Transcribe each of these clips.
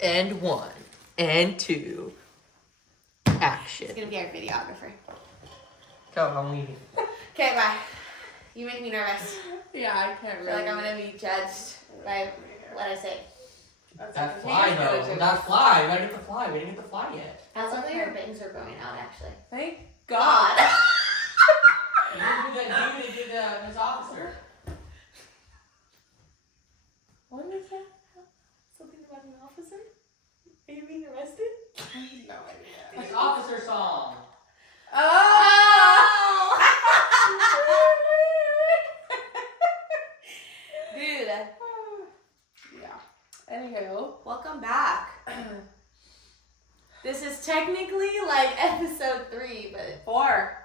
And 1, and 2, action. He's gonna be our videographer. Go, I'm leaving. Okay, bye. You make me nervous. Yeah, I can't I really. feel like I'm gonna be judged by what I say. That fly, though. That fly. We gotta get the fly. We didn't get the fly yet. That's lovely. Your bangs are growing out, actually. Thank God. You need to do the Miss Officer. What is that? Something about an officer? Are you being arrested? No idea. Miss Officer song. Oh! Dude. Yeah. Anywho. Welcome back. This is technically like episode 3, but 4.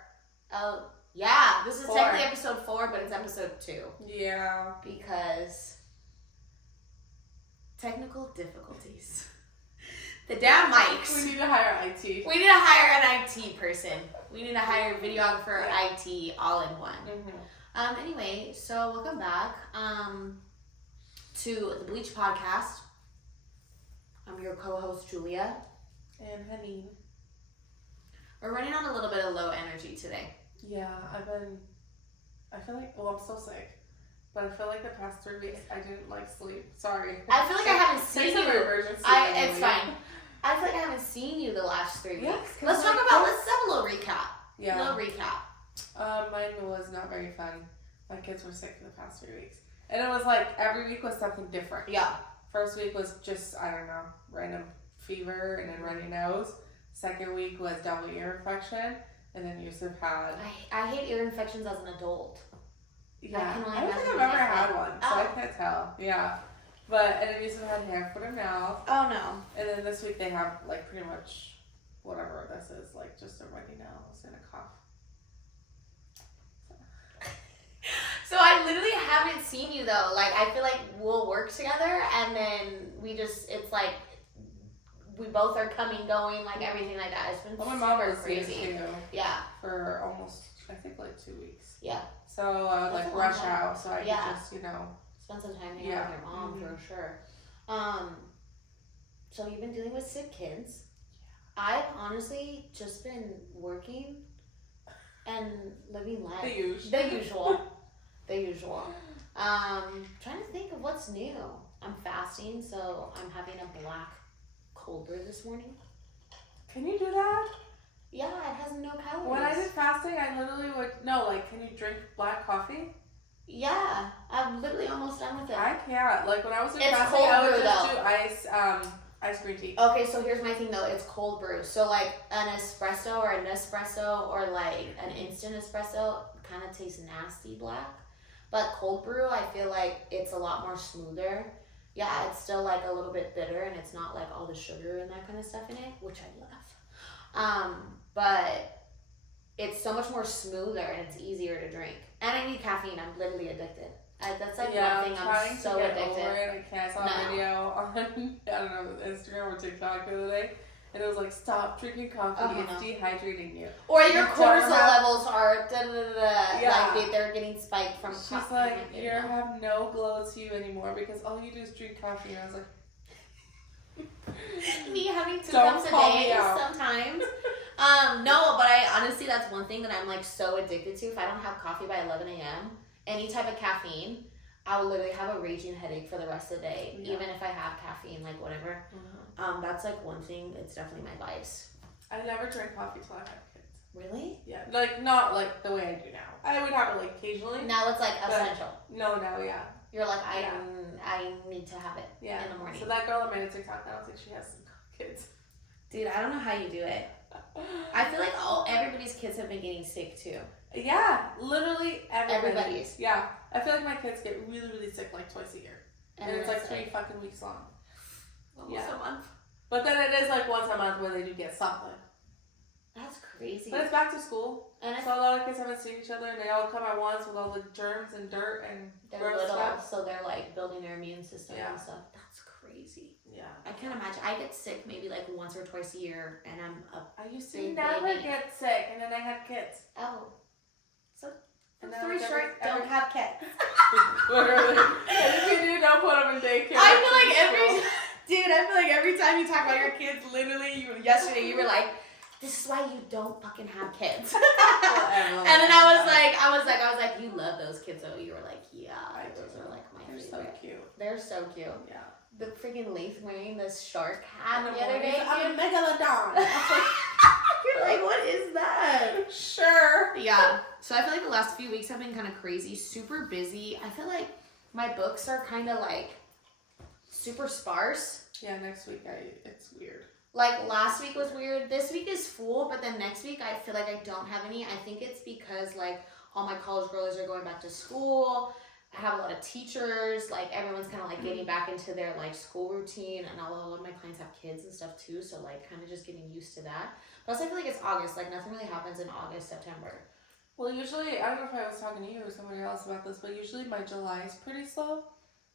oh yeah, this is 4. technically episode 4, but it's episode 2 Yeah. because technical difficulties. The damn mics. We need to hire IT. We need to hire an IT person. We need to hire a videographer, IT, all in one. Mm-hmm. Anyway, so welcome back to the Bleached Podcast. I'm your co-host, Julia. And Hanin. We're running on a little bit of low energy today. Yeah, I feel like, well, I'm still sick. But I feel like the past 3 weeks I didn't sleep. Sorry. I feel like I haven't seen There's you. some emergency. It's fine. I feel like I haven't seen you the last 3 weeks. Yeah, Let's have a little recap. Yeah. A little recap. Mine was not very fun. My kids were sick for the past 3 weeks. And it was like every week was something different. Yeah. First week was just, I don't know, random fever and then runny nose. Second week was double ear infection. And then Yusuf had... I hate ear infections as an adult. Yeah. I I don't think I've ever had one, so I can't tell. Yeah. And then Yusuf had hair, foot, and mouth. Oh no. And then this week they have pretty much whatever this is, just a runny nose and a cough. So I literally haven't seen you though. I feel like we'll work together and then it's like we both are coming, going, everything like that. It's been Well, my mom super was crazy. here too. Yeah. For almost, I think 2 weeks. Yeah. So I would That's a rush long time. out so I could just, spend some time hanging out with your mom for sure. So you've been dealing with sick kids. I've honestly just been working and living life. The usual. The usual. Trying to think of what's new. I'm fasting, so I'm having a black cold brew this morning. Can you do that? Yeah, it has no calories. When I did fasting, I literally would, can you drink black coffee? Yeah, I'm literally almost done with it. I can't. When I was doing It's fasting, cold I would brew, just though. do ice green tea. Okay, so here's my thing though. It's cold brew. So an espresso or a Nespresso or an instant espresso kind of tastes nasty black. But cold brew, I feel like it's a lot more smoother. Yeah, it's still a little bit bitter and it's not all the sugar and that kind of stuff in it, which I love. But it's so much more smoother and it's easier to drink. And I need caffeine. I'm literally addicted. That's one thing I'm so addicted. Over it. I can't. I saw a video on, I don't know, Instagram or TikTok the other day. And it was stop drinking coffee. It's dehydrating you. Or your cortisol levels are they're getting spiked from She's coffee. you have no glow to you anymore because all you do is drink coffee. And I was like, me having 2 Don't cups a call day me out. sometimes. No, but I honestly, that's one thing that I'm so addicted to. If I don't have coffee by 11 a.m., any type of caffeine, I will literally have a raging headache for the rest of the day, even if I have caffeine, whatever. mm-hmm. That's one thing. It's definitely my vice. I never drank coffee till I had kids. Really? Yeah, not the way I do now. I would have it occasionally. Now it's essential. No, yeah. You're I need to have it in the morning. So that girl that made a TikTok now thinks she has some kids. Dude, I don't know how you do it. I feel like everybody's kids have been getting sick too. Yeah, literally everybody's. Yeah, I feel like my kids get really, really sick twice a year, and it's 3 fucking weeks long. Almost a month. But then it is once a month where they do get something. That's crazy. But it's back to school, and so a lot of kids haven't seen each other, and they all come at once with all the germs and dirt and they're gross little, stuff. so they're building their immune system and stuff. That's crazy. Yeah, I can't imagine. I get sick maybe once or twice a year, and I used to never get sick, and then I had kids. Oh, so And story short, don't have kids. Literally, and if you do, don't put them in daycare. I feel like every time time you talk about your kids, literally, yesterday you were like, this is why you don't fucking have kids. And then I was like, you love those kids though. You were like, yeah, those are like my favorite. They're so cute. They're so cute. Yeah. The freaking Leith wearing this shark hat the other day. I'm a megalodon. You're like, what is that? Sure. Yeah. So I feel like the last few weeks have been kind of crazy, super busy. I feel like my books are kind of like super sparse. Yeah, next week it's weird. Like last week was weird. This week is full, but then next week I feel like I don't have any. I think it's because like all my college girls are going back to school. I have a lot of teachers. Like everyone's kind of like getting back into their like school routine, and a lot of my clients have kids and stuff too. So like kind of just getting used to that. Plus I feel like it's August. Like nothing really happens in August, September. Well, usually I don't know if I was talking to you or somebody else about this, but usually my July is pretty slow.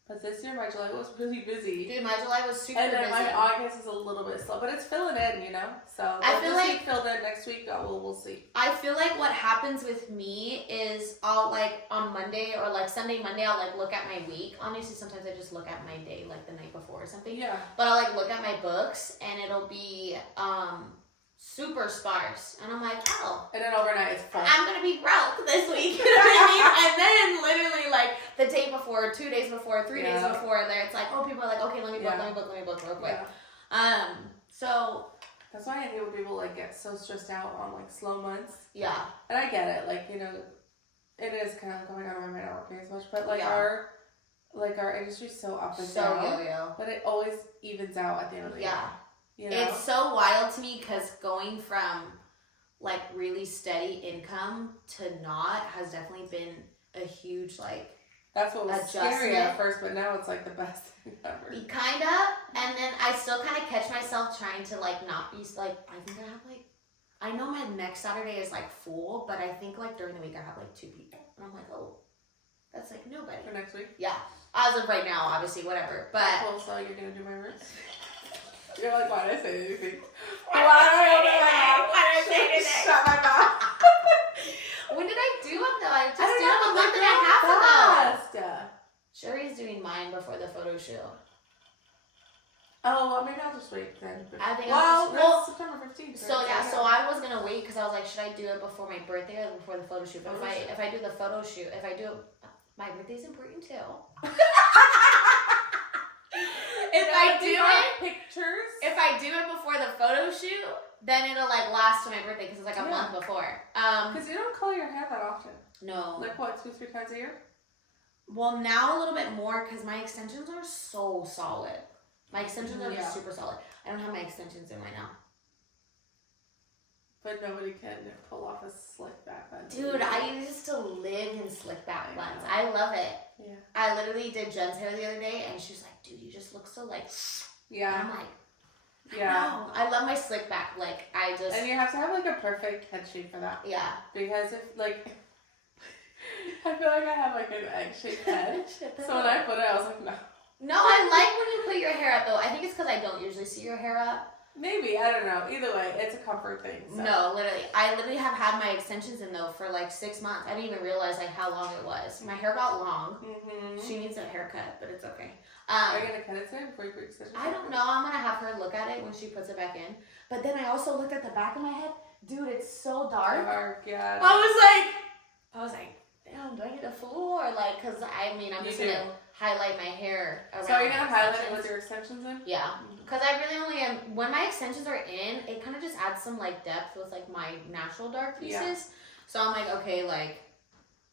But this year, my July was really busy. Dude, my July was super busy. And then my August is a little bit slow, but it's filling in, you know? So I feel like filled in next week, we'll see. I feel like what happens with me is I'll like on Monday or like Sunday, Monday, I'll like look at my week. Honestly, sometimes I just look at my day like the night before or something. Yeah. But I'll like look at my books and it'll be super sparse. And I'm like, oh. And then overnight it's full. I'm going to be broke this week. You know what I mean? And then literally like the day before, 2 days before, 3 days before, there it's like, oh, people are like, okay, let me book real quick. Yeah. So. That's why I hate when people like get so stressed out on like slow months. Yeah. And I get it. Like, you know, it is kind of like, oh my God, why am I not working as much? But like our industry's so up and down. So yo-yo. But it always evens out at the end of the year. You know? It's so wild to me because going from like really steady income to not has definitely been a huge like that's what was adjustment. Scary at first, but now it's like the best thing ever. Kind of, and then I still kind of catch myself trying to like not be like I think I have like I know my next Saturday is like full, but I think like during the week I have like 2 people, and I'm like, oh, that's like nobody for next week. Yeah, as of right now, obviously whatever, but cool. So you're gonna do my roots. You're like, why did I say anything? Why did I say anything? Shut my mouth. When did I do them though? I just did them a month and a half ago. Sherry's doing mine before the photo shoot. Oh, well, maybe I'll just wait then. I think well, September 15th. So yeah, so I was gonna wait because I was like, should I do it before my birthday or before the photo shoot? But if I do the photo shoot, if I do it, my birthday's important too. If I do it before the photo shoot, then it'll like last to my birthday because it's like a month before. Because you don't color your hair that often. No. Like what, 2-3 times a year? Well, now a little bit more because my extensions are so solid. My extensions are super solid. I don't have my extensions in right now. But nobody can pull off a slick back bun. Dude, I used to live in slick back buns. I love it. Yeah. I literally did Jen's hair the other day, and she was like, dude, you just look so like... Yeah. And I'm like... Yeah. I love my slick back. Like, I just... And you have to have, like, a perfect head shape for that. Yeah. Because if, like... I feel like I have, like, an egg-shaped head. So when I put it, I was like, no. No, I like when you put your hair up, though. I think it's because I don't usually see your hair up. Maybe. I don't know. Either way, it's a comfort thing. So. No, literally. I literally have had my extensions in, though, for, like, 6 months. I didn't even realize, like, how long it was. My hair got long. Mm-hmm. She needs a haircut, but it's okay. Are you going to cut it today before you put your extensions? I don't know. I'm going to have her look at it when she puts it back in. But then I also looked at the back of my head. Dude, it's so dark. Yeah. I was like, damn, do I need a fool? Or, like, because, I mean, I'm just going to highlight my hair around. So are you going to highlight it with your extensions in? Yeah. Because I really only am, when my extensions are in, it kind of just adds some, like, depth with, like, my natural dark pieces. Yeah. So I'm like, okay, like,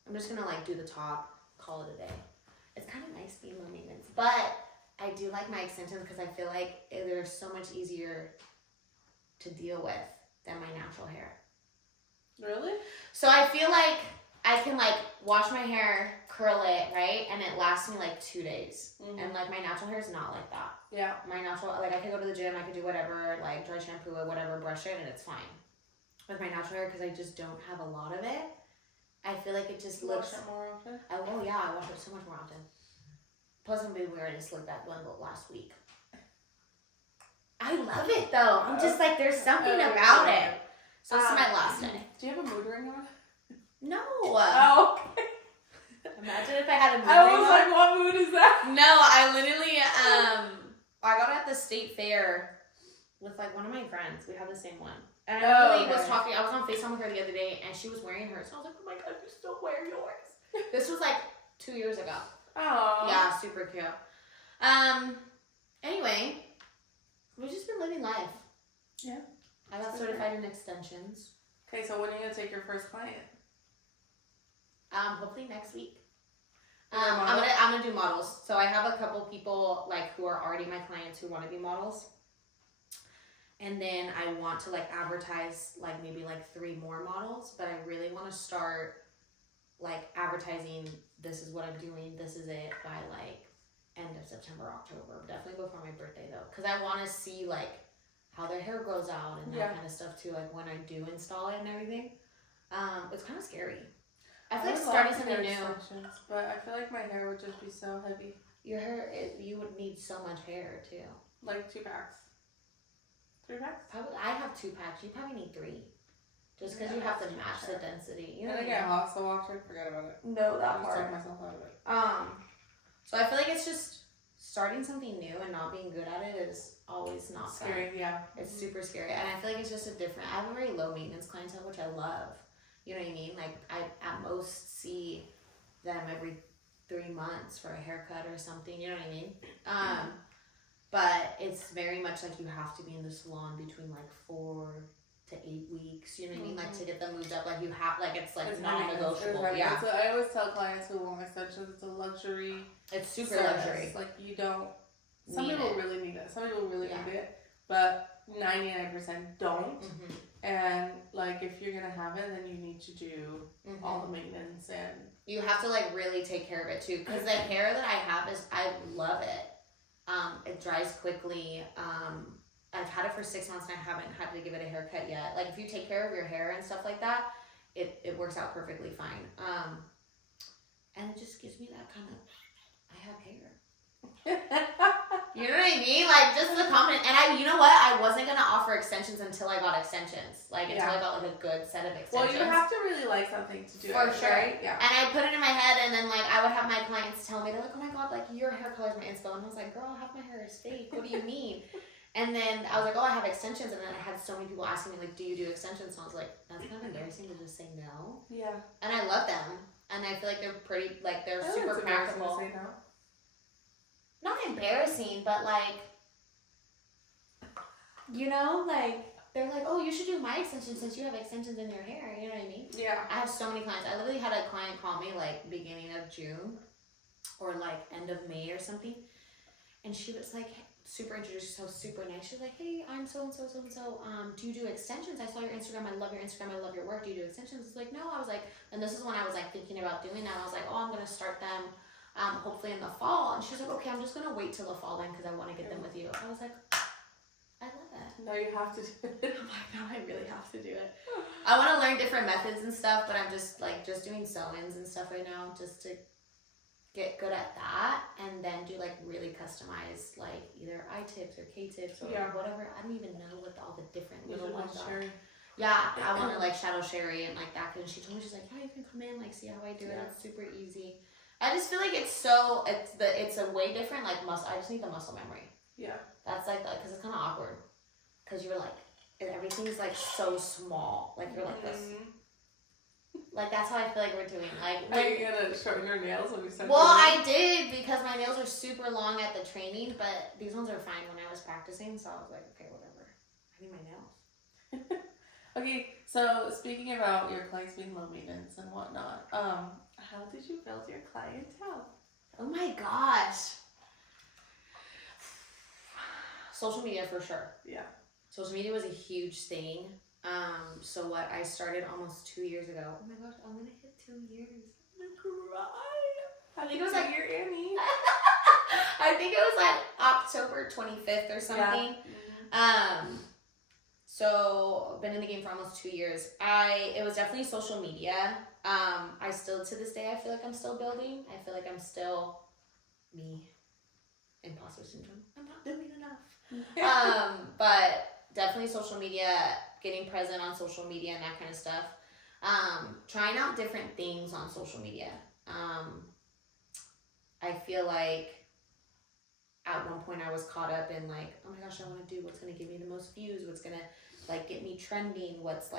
I'm just going to, like, do the top, call it a day. It's kind of nice being low maintenance. But I do like my extensions because I feel like they're so much easier to deal with than my natural hair. Really? So I feel like I can, like, wash my hair, curl it, right? And it lasts me, like, 2 days. Mm-hmm. And, like, my natural hair is not like that. Yeah. My natural, like, I could go to the gym, I could do whatever, like, dry shampoo or whatever, brush it, and it's fine. With my natural hair, because I just don't have a lot of it, I feel like it just looks... Wash it more often? Oh, yeah, I wash it so much more often. Plus, I'm going to be wearing a slick back bun last week. I love it, though. I'm just like, there's something about it. So this is my last day. Do you have a mood ring on? No. Oh, okay. Imagine if I had a mood ring I was on. like, what mood is that? No, I literally, I got it at the state fair with like one of my friends. We had the same one. And I really was talking, I was on FaceTime with her the other day and she was wearing hers. So I was like, oh my god, you still wear yours. This was like 2 years ago. Oh. Yeah, super cute. Anyway, we've just been living life. Yeah. I got certified in extensions. Okay, so when are you going to take your first client? Hopefully next week. I'm gonna do models. So I have a couple people like who are already my clients who want to be models. And then I want to like advertise like maybe like 3 more models, but I really want to start like advertising, this is what I'm doing, this is it, by like end of September, October. Definitely before my birthday though. Because I want to see like how their hair grows out and that kind of stuff too, like when I do install it and everything. It's kind of scary. I feel like starting something new. But I feel like my hair would just be so heavy. Your hair, you would need so much hair too. Like 2 packs. 3 packs? I have 2 packs. You probably need 3. Just because you have to match the density. You know and I get hot, so after, forget about it. No, that part. Talk myself out of it. So I feel like it's just starting something new and not being good at it is always not scary. Fun. Yeah, it's super scary, and I feel like it's just a different. I have a very low maintenance clientele, which I love. You know what I mean? Like I at most see them every 3 months for a haircut or something. You know what I mean? But it's very much like you have to be in the salon between like 4 to 8 weeks. You know what I mean? Like to get them moved up, like you have, like it's like non-negotiable. Yeah. So I always tell clients who want extensions, it's a luxury. It's super service. luxury. Like you don't. Some people really need it. Some people really need it, but 99% don't. Mm-hmm. And like if you're gonna have it, then you need to do all the maintenance and you have to like really take care of it too. Because the hair that I have is, I love it. It dries quickly. I've had it for 6 months and I haven't had to give it a haircut yet. Like if you take care of your hair and stuff like that, it works out perfectly fine. And it just gives me that kind of, I have hair. You know what I mean? Like just the comment. And you know what? I wasn't gonna offer extensions until I got extensions. Like until I got like a good set of extensions. Well, you have to really like something to do for it, sure. Right? Yeah. And I put it in my head, and then like I would have my clients tell me, they're like, "Oh my god, like your hair color is my inspo," and I was like, "Girl, half my hair is fake. What do you mean?" And then I was like, "Oh, I have extensions," and then I had so many people asking me like, "Do you do extensions?" And I was like, "That's kind of embarrassing to just say no." Yeah. And I love them, and I feel like they're pretty, like they're super practical. To say no. Not embarrassing, but like, you know, like they're like, "Oh, you should do my extensions since you have extensions in your hair." You know what I mean? Yeah. I have so many clients. I literally had a client call me like beginning of June or like end of May or something, and she was like super introduced herself, super nice. She was like, "Hey, I'm so and so, so and so. Do you do extensions? I saw your Instagram. I love your Instagram. I love your work. Do you do extensions?" I was like, "No." I was like, and this is when I was like thinking about doing that. I was like, "Oh, I'm gonna start them hopefully in the fall." And she's like, "Okay, I'm just gonna wait till the fall then because I want to get them with you." I was like, I love it. No, you have to do it. I'm like, no, I really have to do it. I want to learn different methods and stuff, but I'm just doing sew-ins and stuff right now just to get good at that, and then do like really customized like either I-tips or K-tips or whatever. I don't even know what all the different little ones are. Yeah, I want to like shadow Sherry and like that. And she told me, she's like, "Yeah, you can come in, like see how I do it. It's super easy." I just feel like it's a way different like muscle. I just need the muscle memory. Yeah. That's like that, because it's kind of awkward. Because you're like, everything's like so small. Like you're like this. Like that's how I feel like we're doing. Like, are you gonna shorten your nails when we start? Well, I did, because my nails are super long at the training, but these ones are fine when I was practicing. So I was like, okay, whatever. I need my nails. Okay, so speaking about your clients being low maintenance and whatnot, how did you build your clientele? Oh my gosh. Social media for sure. Yeah. Social media was a huge thing. So what I started almost 2 years ago. Oh my gosh, I'm gonna hit 2 years. I'm gonna cry. I think it was like your Annie. I think it was like October 25th or something. Yeah. So been in the game for almost 2 years. It was definitely social media. I still, to this day, I feel like I'm still building. I feel like I'm still me. Imposter syndrome. I'm not doing enough. But definitely social media, getting present on social media and that kind of stuff. Trying out different things on social media. I feel like at one point I was caught up in like, oh my gosh, I want to do what's going to give me the most views, what's going to like get me trending, what's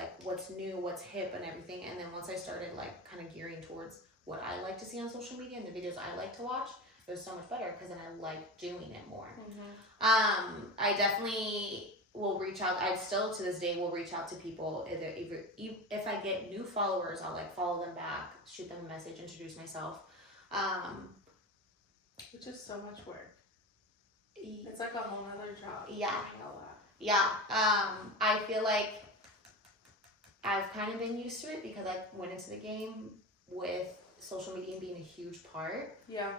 new, what's hip and everything. And then once I started like kind of gearing towards what I like to see on social media and the videos I like to watch, it was so much better because then I like doing it more. I definitely will reach out. I still to this day will reach out to people. Either if I get new followers, I'll like follow them back, shoot them a message, introduce myself. Which is so much work. It's like a whole other job. Yeah. I feel like I've kind of been used to it because I went into the game with social media being a huge part. Yeah.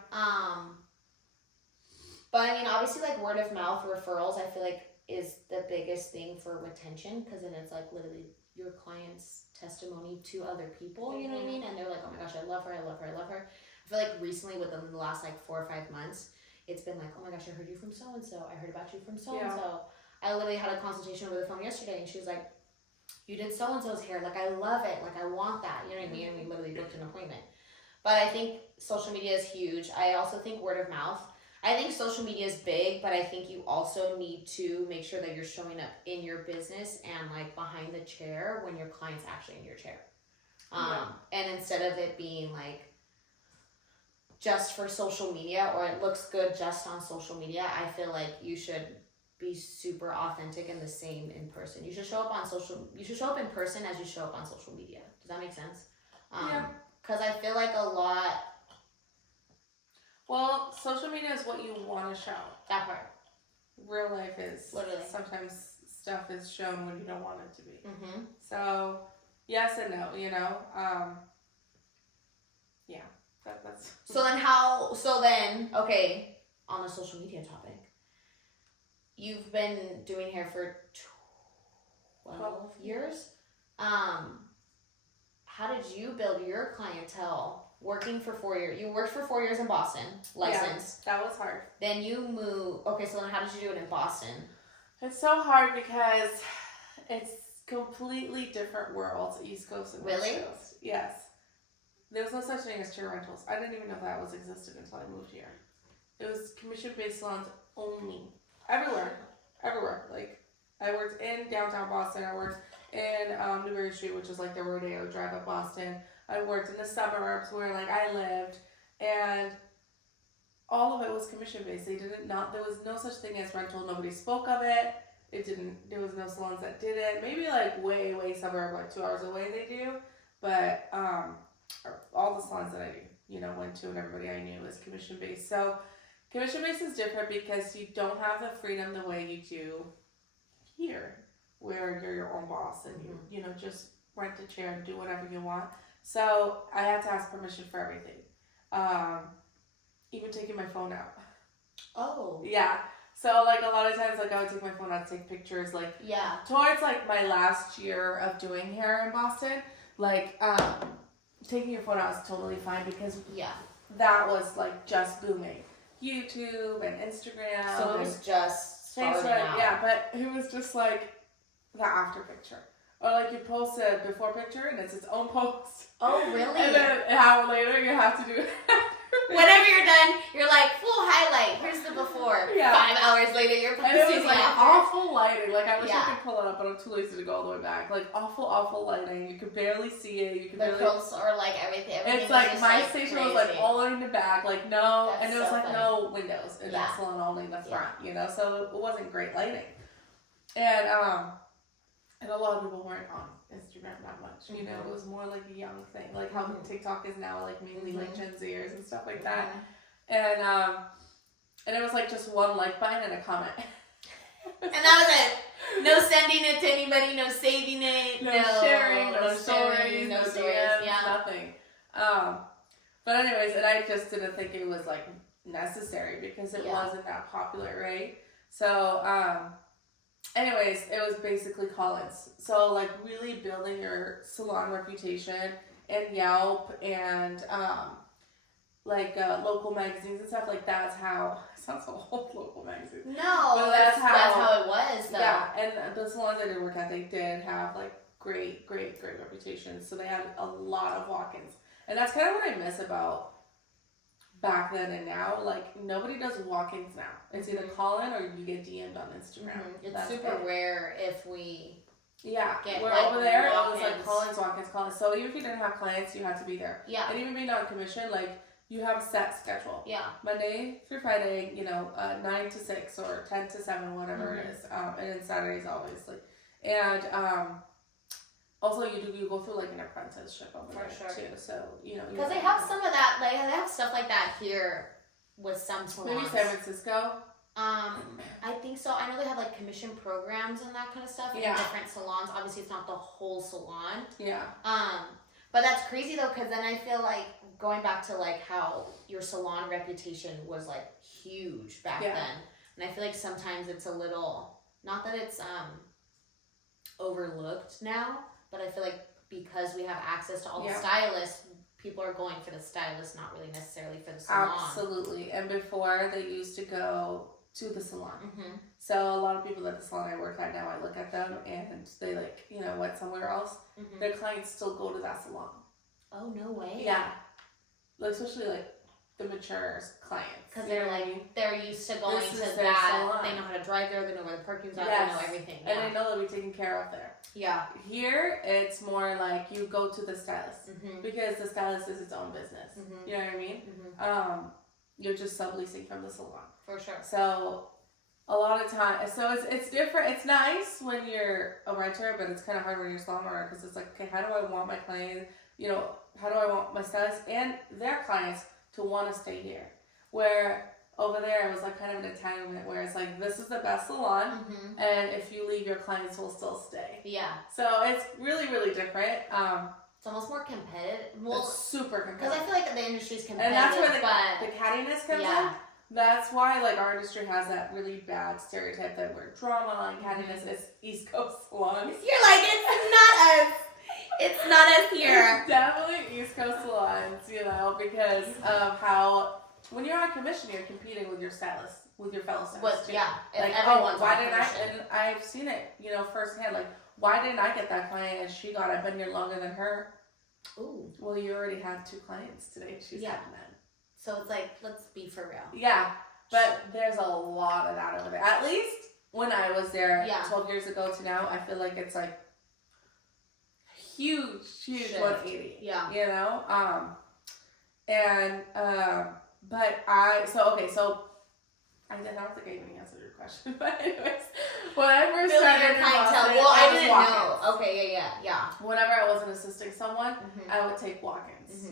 But I mean, obviously, like word of mouth referrals, I feel like is the biggest thing for retention because then it's like literally your client's testimony to other people. You know what I mean? And they're like, oh my gosh, I love her. I feel like recently, within the last like 4 or 5 months, it's been like, oh my gosh, I heard you from so and so. I heard about you from so and so. I literally had a consultation over the phone yesterday, and she was like, you did so and so's hair. Like I love it. Like I want that. You know what I mean? And we literally booked an appointment. But I think social media is huge. I also think word of mouth. I think social media is big, but I think you also need to make sure that you're showing up in your business and like behind the chair when your client's actually in your chair. And instead of it being like just for social media or it looks good just on social media, I feel like you should be super authentic and the same in person. You should show up in person as you show up on social media. Does that make sense? Because I feel like a lot. Well, social media is what you want to show. That part. Real life is literally sometimes stuff is shown when you don't want it to be. Mm-hmm. So yes and no, you know. Yeah, that's. So then, okay, on the social media topic, you've been doing hair for 12 years. How did you build your clientele? Working for 4 years. You worked for 4 years in Boston, licensed. Yeah, that was hard. Then you moved. Okay, so then how did you do it in Boston? It's so hard because it's completely different worlds, East Coast and West Coast. Yes. There was no such thing as chair rentals. I didn't even know that was existed until I moved here. It was commission-based salons only. Everywhere. Like, I worked in downtown Boston. I worked in Newbury Street, which is like the Rodeo Drive of Boston. I worked in the suburbs where like I lived, and all of it was commission based. There was no such thing as rental. Nobody spoke of it. There was no salons that did it. Maybe like way suburb, like 2 hours away they do, but all the salons that I went to and everybody I knew was commission based. So commission based is different because you don't have the freedom the way you do here, where you're your own boss and you just rent a chair and do whatever you want. So I had to ask permission for everything, even taking my phone out. Oh. Yeah. So like a lot of times, like I would take my phone out to take pictures. Like towards like my last year of doing hair in Boston, like taking your phone out is totally fine because that was like just booming. YouTube and Instagram. So it was just starting out. Yeah, but it was just like the after picture. Or like you post a before picture and it's its own post. Oh, really? And then an hour later you have to do it. Whenever you're done, you're like, full highlight. Here's the before. 5 hours later, you're posting. And it was like awful lighting. Like I wish I could pull it up, but I'm too lazy to go all the way back. Like awful lighting. You could barely see it. You could barely. The posts are like everything. It's like my station was like all in the back, like no, and there was like no windows in that salon, only in the front. You know, so it wasn't great lighting. And a lot of people weren't on Instagram that much, you know, it was more like a young thing, like how TikTok is now, like mainly like Gen Zers and stuff like that, and it was like just one like button and a comment. And that was it. No sending it to anybody, no saving it, no sharing, no stories, no DMs, nothing. But anyways, and I just didn't think it was like necessary because it wasn't that popular, right? So, anyways, it was basically call-ins. So, like, really building your salon reputation and Yelp and, local magazines and stuff. Like, that's how... It sounds so old, local magazines. No, but that's how it was, though. Yeah, and the salons I did work at, they did have, like, great reputations. So, they had a lot of walk-ins. And that's kind of what I miss about back then and now, like, nobody does walk-ins now. It's either call in or you get DM'd on Instagram. It's That's super it. rare if we get we're like over there. It was walk-ins. like call-ins, walk-ins, call-ins. So even if you didn't have clients, you had to be there. Yeah. And even being on commission, like, you have a set schedule. Yeah. Monday through Friday, 9 to 6 or 10 to 7, whatever it is. And then Saturdays, obviously. And also you go through like an apprenticeship over there too. So because they have some of that. They have stuff like that here with some salons. Maybe San Francisco. I think so. I know they have like commission programs and that kind of stuff in different salons. Obviously, it's not the whole salon. Yeah. But that's crazy though, because then I feel like going back to like how your salon reputation was like huge back then, and I feel like sometimes it's a little, not that it's overlooked now, but I feel like because we have access to all the stylists, people are going for the stylist, not really necessarily for the salon. Absolutely. And before, they used to go to the salon. Mm-hmm. So a lot of people at the salon I work at now, I look at them and they like, went somewhere else. Mm-hmm. Their clients still go to that salon. Oh, no way. Yeah. Like, especially like the mature clients. Because they're used to going to that. Salon. They know how to drive there. They know where the parking's at. They know everything. And they know they'll be taken care of there. Yeah. Here, it's more like you go to the stylist. Mm-hmm. Because the stylist is its own business. Mm-hmm. You know what I mean? Mm-hmm. You're just subleasing from the salon. For sure. So a lot of time, so it's different. It's nice when you're a renter, but it's kind of hard when you're a salon owner because it's like, okay, how do I want my client, how do I want my stylist and their clients to want to stay here? Where over there, it was like kind of an entitlement where it's like, this is the best salon, and if you leave, your clients will still stay. Yeah. So it's really, really different. It's almost more competitive. Well, it's super competitive. Because I feel like the industry is competitive. And that's where the cattiness comes in. That's why, like, our industry has that really bad stereotype that we're drama and cattiness. It's East Coast salons. You're like, it's not us. It's not us here. It's definitely East Coast salons, because of how, when you're on commission, you're competing with your stylist, with your fellow stylists. Like, why didn't I, and I've seen it, firsthand, like, why didn't I get that client and she got, I've been here longer than her. Ooh. Well, you already had 2 clients today. She's had none. So it's like, let's be for real. Yeah, but there's a lot of that over there. At least when I was there 12 years ago to now, I feel like it's like huge Shift. 180. Yeah. But I don't think I even answered your question. But anyways, when I first started in Boston, well, I didn't walk-ins. know. Okay, yeah. Whenever I wasn't assisting someone, I would take walk-ins,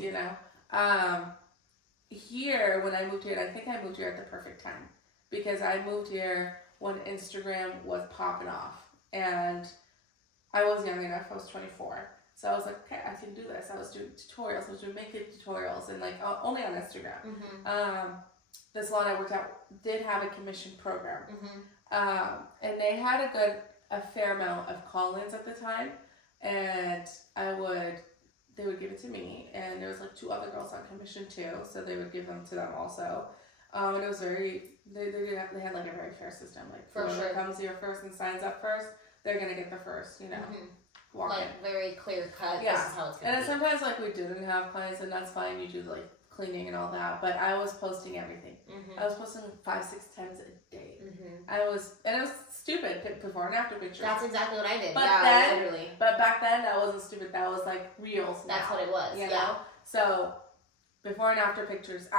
Here, when I moved here, and I think I moved here at the perfect time, because I moved here when Instagram was popping off, and I was young enough, I was 24, so I was like, okay, I can do this. I was doing tutorials, I was doing makeup tutorials, and like, only on Instagram. The salon I worked at did have a commission program, and they had a fair amount of call-ins at the time, and they would give it to me, and there was like 2 other girls on commission too, so they would give them to them also. And it was they had like a very fair system. Like, whoever comes here first and signs up first, they're gonna get the first, walk in. Like, very clear cut. Yeah. This is how it's gonna and be. then sometimes like we didn't have clients, and that's fine. You do like cleaning and all that, but I was posting everything. I was posting 5-6 times a day. It was stupid, before and after pictures. That's exactly what I did. But literally. But back then, that wasn't stupid. That was like reels. That's what it was. You know? So before and after pictures,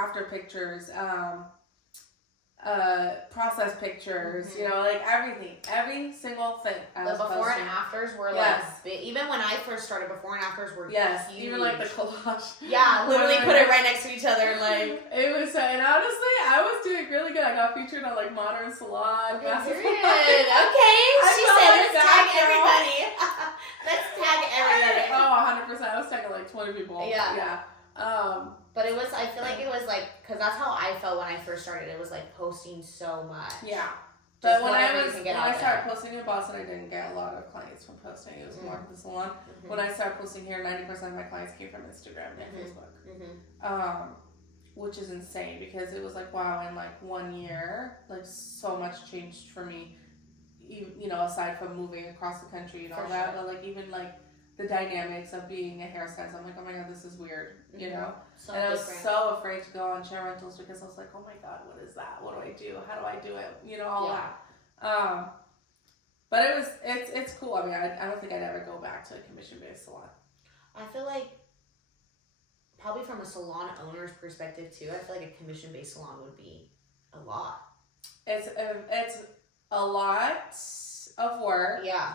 process pictures, like everything, every single thing. The before and afters were like big. Even when I first started, before and afters were huge. Even like the collage. Yeah, literally put it right next to each other, like. It was, and honestly, I was doing really good. I got featured on like Modern Salon. Okay, period. Okay, she said, let's tag everybody. Let's tag everybody. 100%. I was tagging like 20 people. Yeah. But it was, I feel like it was like, because that's how I felt when I first started. It was like posting so much. Yeah. But when I started posting in Boston, I didn't get a lot of clients from posting. It was more the salon. When I started posting here, 90% of my clients came from Instagram and Facebook. Which is insane, because it was like, wow, in like 1 year, like so much changed for me, aside from moving across the country and all that. But like even like the dynamics of being a hairstylist. I'm like, oh my god, this is weird, you know? So and I was different. so afraid to go on chair rentals because I was like, oh my god, what is that? What do I do? How do I do it? You know, all that. But it's cool. I mean, I don't think I'd ever go back to a commission-based salon. I feel like probably from a salon owner's perspective too, I feel like a commission-based salon would be a lot. It's a lot of work. Yeah.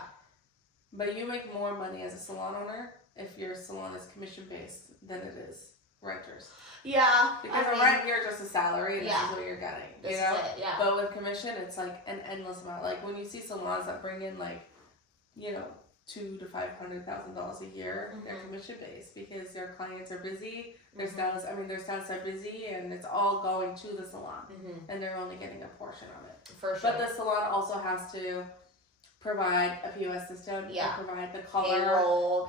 But you make more money as a salon owner if your salon is commission-based than it is renters. Yeah. Because a rent, you're just a salary, and this is what you're getting. This you know? is it, yeah. But with commission, it's like an endless amount. Like when you see salons that bring in like, you know, $200,000 to $500,000 a year, they're commission-based because their clients are busy. Their stylists, their stylists are busy, and it's all going to the salon, and they're only getting a portion of it. For sure. But the salon also has to provide a POS system, provide the color,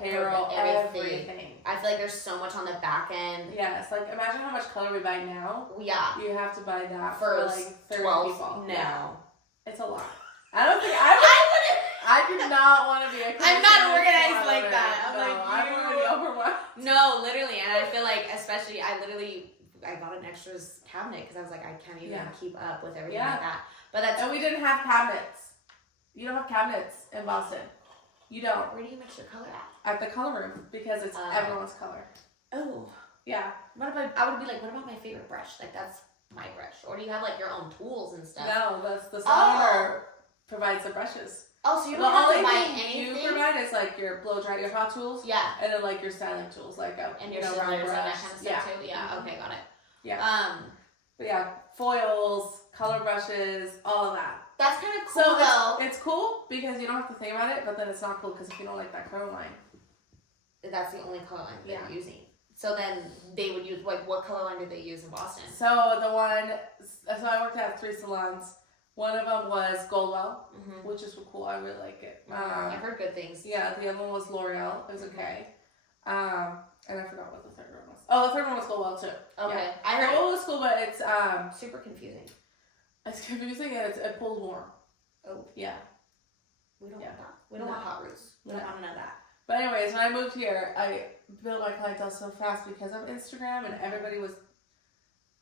payroll, everything. I feel like there's so much on the back end. Yes, like imagine how much color we buy now. Yeah. You have to buy that for like 30 people. No. Yeah. It's a lot. I don't think I do not want to be a I'm not organized like that. I'm already overwhelmed. No, literally, and I feel like especially I got an extras cabinet because I was like I can't even keep up with everything like that. But and we didn't have cabinets. You don't have cabinets in Boston. You don't. Where do you mix your color at? At the color room because it's everyone's color. Oh. Yeah. What if I would be like, what about my favorite brush? Like that's my brush. Or do you have like your own tools and stuff? No, that's the salon provides the brushes. Oh, so you don't have to buy anything? You provide is like your blow dry, your hot tools. Yeah. And then like your styling tools, like and your scissors and that kind of stuff too. Yeah. Okay, got it. Yeah. But yeah, foils, color brushes, all of that. That's kind of cool though. It's cool because you don't have to think about it, but then it's not cool because if you don't like that color line. That's the only color line they're using. So then they would use, like, what color line did they use in Boston? So I worked at 3 salons. One of them was Goldwell, which is cool. I really like it. I've heard good things. Yeah, the other one was L'Oreal. It was okay. And I forgot what the third one was. Oh, the third one was Goldwell too. Okay. Yeah. I heard it was cool, but it's super confusing. It's confusing and it pulls more. Oh. Yeah. We don't want that. We don't want hot roots. We don't want none of that. But anyways, when I moved here, I built my clientele so fast because of Instagram, and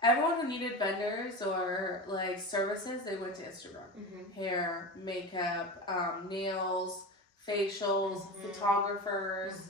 everyone who needed vendors or like services, they went to Instagram. Hair, makeup, nails, facials, photographers,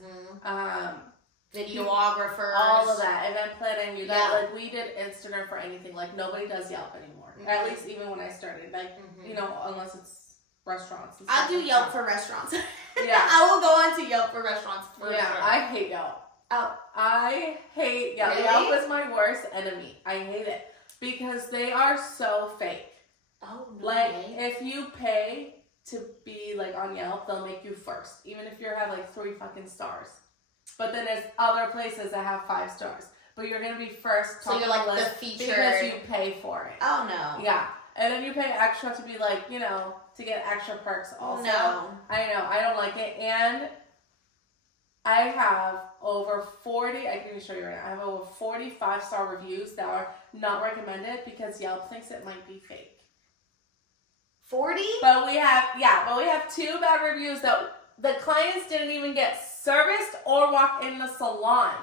videographers, all of that, event planning. Like we did Instagram for anything. Like nobody does Yelp anymore. At least even when I started, like you know, unless it's restaurants. I'll do Yelp for restaurants. Yeah, I will go on to Yelp for restaurants. For sure. I hate Yelp. Oh, I hate Yelp. Really? Yelp is my worst enemy. I hate it because they are so fake. Oh no. Like if you pay to be like on Yelp, they'll make you first, even if you have like 3 fucking stars. But then there's other places that have 5 stars. But you're gonna be first. So you're like the featured because you pay for it. Oh no. Yeah, and then you pay extra to be like, you know, to get extra perks also. No. I know. I don't like it, and I have over 40. I can even show you right now. I have over 40 5-star reviews that are not recommended because Yelp thinks it might be fake. 40? But we have 2 bad reviews that the clients didn't even get serviced or walk in the salon.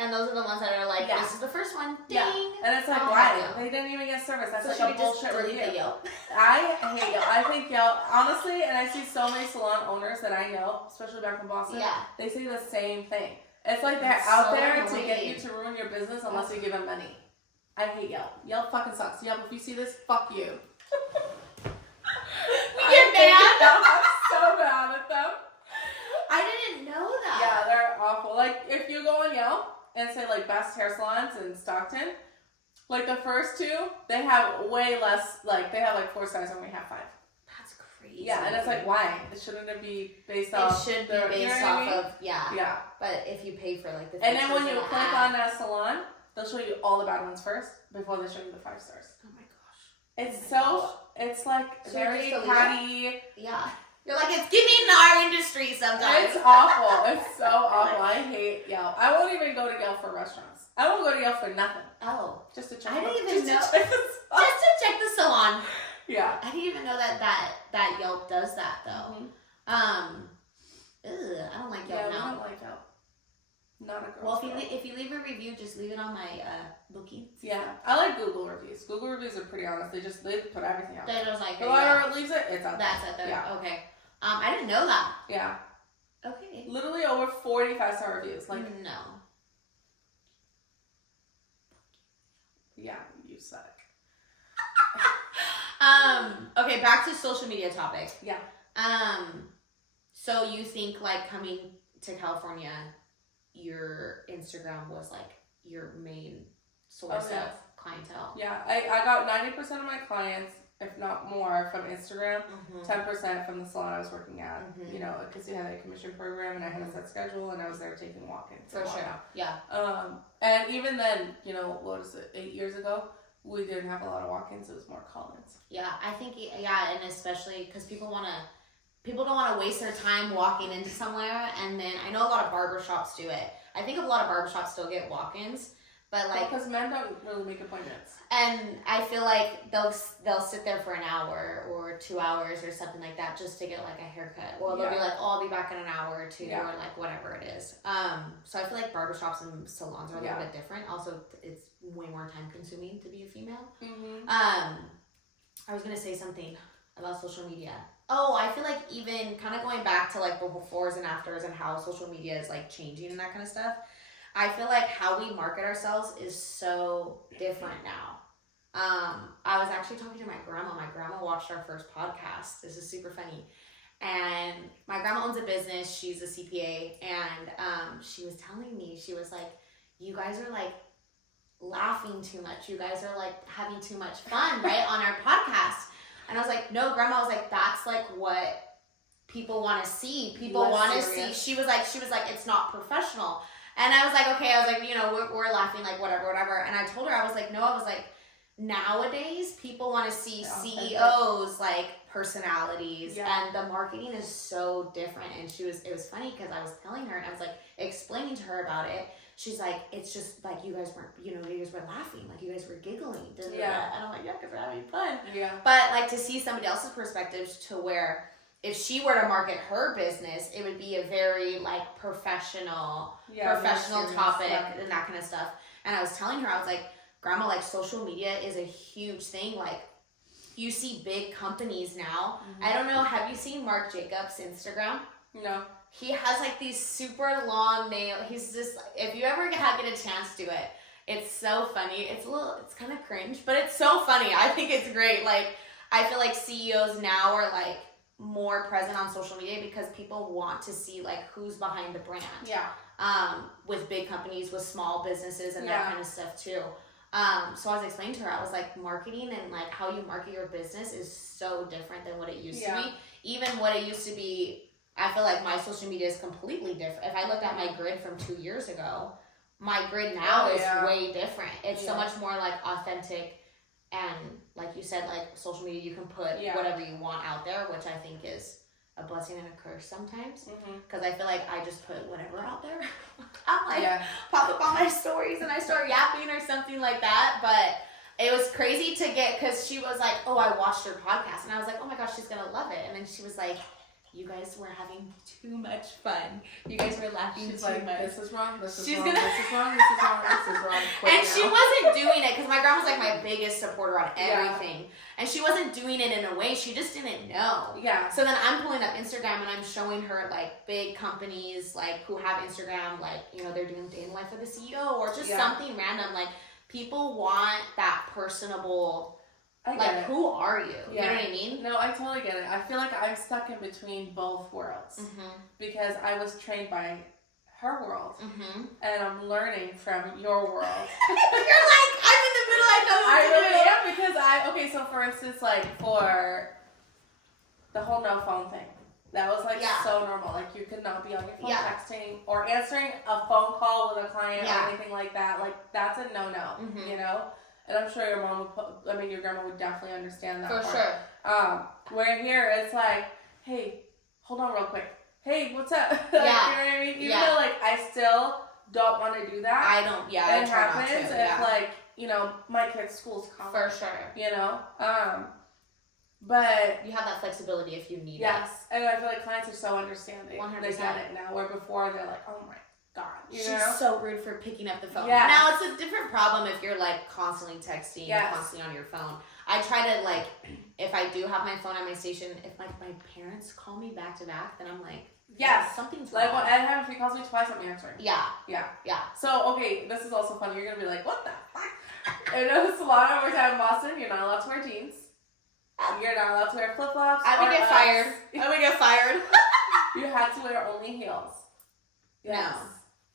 And those are the ones that are like, this is the first one. Ding. Yeah. And it's like, why? They didn't even get service. That's like a bullshit review. I hate Yelp. I think Yelp, honestly, and I see so many salon owners that I know, especially back in Boston, they say the same thing. It's like they're out there to get you to ruin your business unless you give them money. I hate Yelp. Yelp fucking sucks. Yelp, if you see this, fuck you. You're mad? I'm so mad at them. I didn't know that. Yeah, they're awful. Like, if you go on Yelp and say, like, best hair salons in Stockton, like, the first 2, they have way less, like, they have, like, 4 stars and we have 5. That's crazy. Yeah, and it's like, why? Shouldn't it be based off? It should be based off of, Yeah. But if you pay for, like, the and then when you click on that salon, they'll show you all the bad ones first before they show you the 5 stars. Oh my gosh. It's like very catty. Yeah. You're like, it's giving our industry sometimes. It's awful. It's so awful. I hate Yelp. I won't even go to Yelp for restaurants. I won't go to Yelp for nothing. Oh. Just to check. I didn't even know. Just to check the salon. Yeah. I didn't even know that Yelp does that though. Ugh, I don't like Yeah, Yelp we now. don't like Yelp. Not a girl. Well, if you leave a review, just leave it on my bookings. Yeah, I like Google reviews. Google reviews are pretty honest. They put everything out. They're just like, whoever leaves it, it's out there. That's it there. Yeah. Okay. I didn't know that. Yeah. Okay. Literally over 40 5-star reviews. Like, no. Yeah, you suck. Okay, back to social media topic. Yeah. So you think like coming to California, your Instagram was like your main source of clientele? Yeah, I got 90% of my clients, if not more, from Instagram. 10% from the salon I was working at. You know, because we had a commission program and I had a set schedule and I was there taking walk-ins. For sure. Yeah. And even then, you know, what was it, 8 years ago? We didn't have a lot of walk-ins. It was more call-ins. Yeah, I think, and especially because people don't want to waste their time walking into somewhere. And then I know a lot of barbershops do it. I think a lot of barbershops still get walk-ins, but like because men don't really make appointments. And I feel like they'll sit there for an hour or 2 hours or something like that just to get like a haircut. Or they'll be like, oh, I'll be back in an hour or two, or like whatever it is. So I feel like barbershops and salons are a little bit different. Also, it's way more time consuming to be a female. I was gonna say something about social media. Oh, I feel like even kind of going back to like the befores and afters and how social media is like changing and that kind of stuff. I feel like how we market ourselves is so different now. I was actually talking to my grandma. My grandma watched our first podcast. This is super funny. And my grandma owns a business. She's a CPA. And she was telling me, she was like, you guys are like laughing too much. You guys are like having too much fun, right? On our podcast. And I was like, no, grandma. I was like, that's like what people want to see. People want to see. She was like, it's not professional. And I was like, okay. I was like, you know, we're laughing, like whatever. And I told her, I was like, no, I was like, nowadays people want to see CEOs, like personalities, and the marketing is so different. And it was funny because I was telling her and I was like explaining to her about it. She's like, it's just like you guys weren't, you guys were laughing, like you guys were giggling. Yeah. And I'm like, yeah, because we're having fun. Yeah. But like to see somebody else's perspective to where if she were to market her business, it would be a very like professional topic and that kind of stuff. And I was telling her, I was like, grandma, like social media is a huge thing. Like you see big companies now. I don't know. Have you seen Marc Jacobs' Instagram? No. He has like these super long nails. He's just, if you ever get a chance to do it, it's so funny. It's kind of cringe, but it's so funny. I think it's great. Like I feel like CEOs now are like more present on social media because people want to see like who's behind the brand. Yeah. With big companies, with small businesses and that kind of stuff too. So I was explaining to her, I was like, marketing and like how you market your business is so different than what it used to be. Even what it used to be, I feel like my social media is completely different. If I looked at my grid from 2 years ago, my grid now is way different. It's so much more like authentic. And like you said, like social media, you can put whatever you want out there, which I think is a blessing and a curse sometimes. Because I feel like I just put whatever out there. I'm like, pop up on my stories and I start yapping or something like that. But it was crazy to get, because she was like, oh, I watched your podcast. And I was like, oh my gosh, she's going to love it. And then she was like, you guys were having too much fun. You guys were laughing too much. This is wrong, this is wrong, this is wrong, this is wrong, this is wrong. And she wasn't doing it, because my grandma's like my biggest supporter on everything. And she wasn't doing it in a way, she just didn't know. Yeah. So then I'm pulling up Instagram and I'm showing her like big companies like who have Instagram, like, they're doing day in the life of the CEO or just something random. Like people want that personable, like, who are you? You know what I mean? No, I totally get it. I feel like I'm stuck in between both worlds. Because I was trained by her world. And I'm learning from your world. You're like, I'm in the middle, I know what to do. I really am, because so for instance, like, for the whole no phone thing. That was, like, so normal. Like, you could not be on your phone texting or answering a phone call with a client or anything like that. Like, that's a no-no, you know? And I'm sure your mom would, your grandma would definitely understand that. For sure. Where here, it's like, hey, hold on real quick. Hey, what's up? Like, you know what I mean? Even though, like, I still don't want to do that. I don't, I it try happens not to, if, like, my kid's school's coming. For sure. But you have that flexibility if you need yes, and I feel like clients are so understanding. 100%. They get it now, where before they're like, oh my God, you She's know? so rude for picking up the phone. Yeah. Now, it's a different problem if you're, like, constantly texting, Yes. constantly on your phone. I try to, like, if I do have my phone at my station, if, like, my parents call me back to back, then I'm like, Yes. something's Like, wrong. when Ed if he calls me twice, I'm answering. Yeah. Yeah. Yeah. So, okay, this is also funny. You're going to be like, what the fuck? In a salon I worked at in Boston, you're not allowed to wear jeans. You're not allowed to wear flip-flops. I would get fired. I would get fired. You had to wear only heels. Yes. No.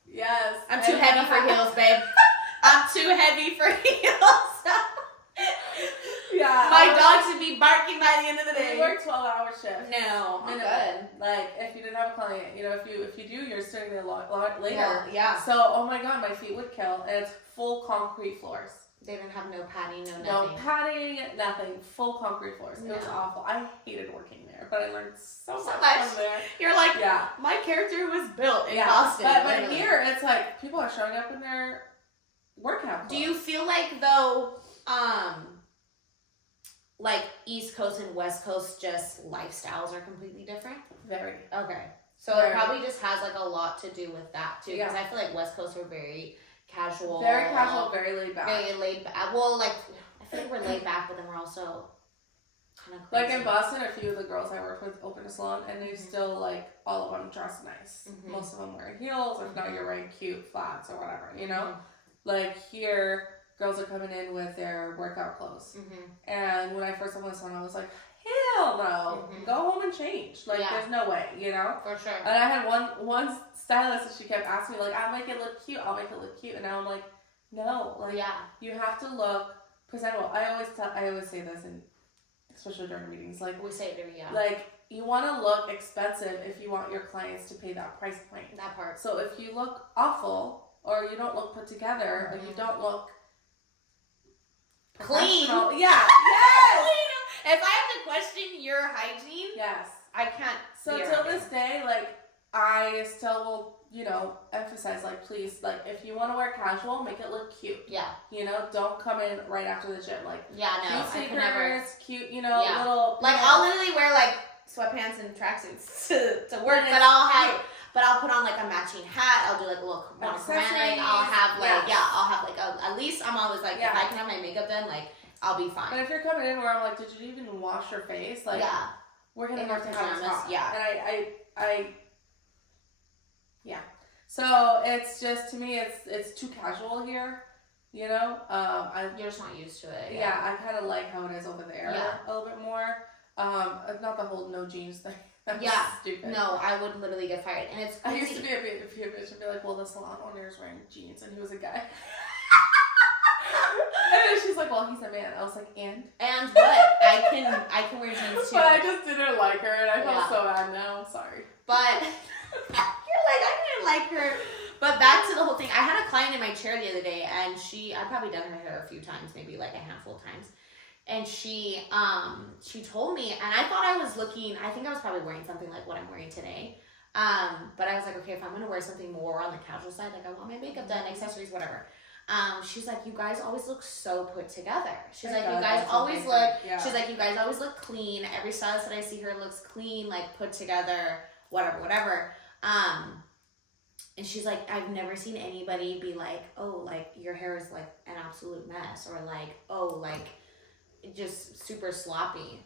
Yes. I'm too heavy for heels, babe. I'm too heavy for heels. Yeah. My dog should be barking by the end of the day. We work 12-hour shifts. No, I'm good. Like, if you didn't have a client, you know, if you do, you're starting there a lot later. Well, yeah. So, oh my God, my feet would kill. And it's full concrete floors. They didn't have no padding, no No nothing. padding, nothing. Full concrete floors. It was No. awful. I hated working there, but I learned so much much. from there. You're like, Yeah. my character was built in Yeah. Boston. But literally. here, it's like people are showing up in their workout clothes. Do you feel like though, like East Coast and West Coast, just lifstyles are completely different? Very. Okay. So Very. it probably just has like a lot to do with that too. Because Yeah. I feel like West Coast are very casual. Very casual, very laid back. Very laid back. Well, like, I feel like we're laid back, but then we're also kind of Like crazy. in Boston, a few of the girls I work with open a salon, and they still like all of them dress nice. Mhm. Most of them wearing heels, if not you're wearing cute flats or whatever. You know, Mhm. like here, girls are coming in with their workout clothes. And when I first opened the salon, I was like, hell no, Mhm. go home and change. Like Yeah. there's no way, you know. For sure. And I had one stylist that she kept asking me like, I'll make it look cute. I'll make it look cute. And now I'm like, no, like Yeah. you have to look presentable. I always say this, and especially during meetings, like. We say it very, yeah. Like, you want to look expensive if you want your clients to pay that price point. That part. So if you look awful, or you don't look put together, or you don't look Clean. professional- Yeah. Yes. If I have to question your hygiene, Yes. I can't. So be till around this you. day, like, I still will, you know, emphasize, like, please, like, if you want to wear casual, make it look cute. Yeah. You know, don't come in right after the gym. Like, Yeah, no. cute I could sneakers, never. cute, you know, Yeah. little. Like, you know, I'll literally wear, like, sweatpants and tracksuits to work, And but it's I'll have. cute. But I'll put on like a matching hat. I'll do like a little monochromatic. Accessories, I'll have like yes. I'll have like at least I'm always like Yeah. if I can have my makeup done, like I'll be But fine. if you're coming in where I'm like, did you even wash your face? Like, Yeah. we're gonna In have to your have a pajamas, talk. yeah. And I yeah. So it's just, to me, it's too casual here, you know. You're just not used to it. Yeah, I kind of like how it is over there Yeah. a little bit more. Not the whole no jeans thing. That's Yeah. stupid. No, I would literally get fired, and it's I crazy. used to be a bitch and be like, well, the salon owner is wearing jeans, and he was a guy. And then she's like, well, he's a man. I was like, and? And what? I can wear jeans too. But I just didn't like her, and I felt Yeah. so bad now. I'm sorry. But you're like, I didn't like her. But back to the whole thing. I had a client in my chair the other day, and I've probably done her hair a few times, maybe like a handful of times. And she told me, and I thought I was looking, I think I was probably wearing something like what I'm wearing today. But I was like, okay, if I'm going to wear something more on the casual side, like I want my makeup done, accessories, whatever. She's like, you guys always look so put together. She's like, you guys always look, she's like, you guys always look clean. Every stylist that I see here looks clean, like put together, whatever. And she's like, I've never seen anybody be like, oh, like your hair is like an absolute mess, or like, oh, like just super sloppy.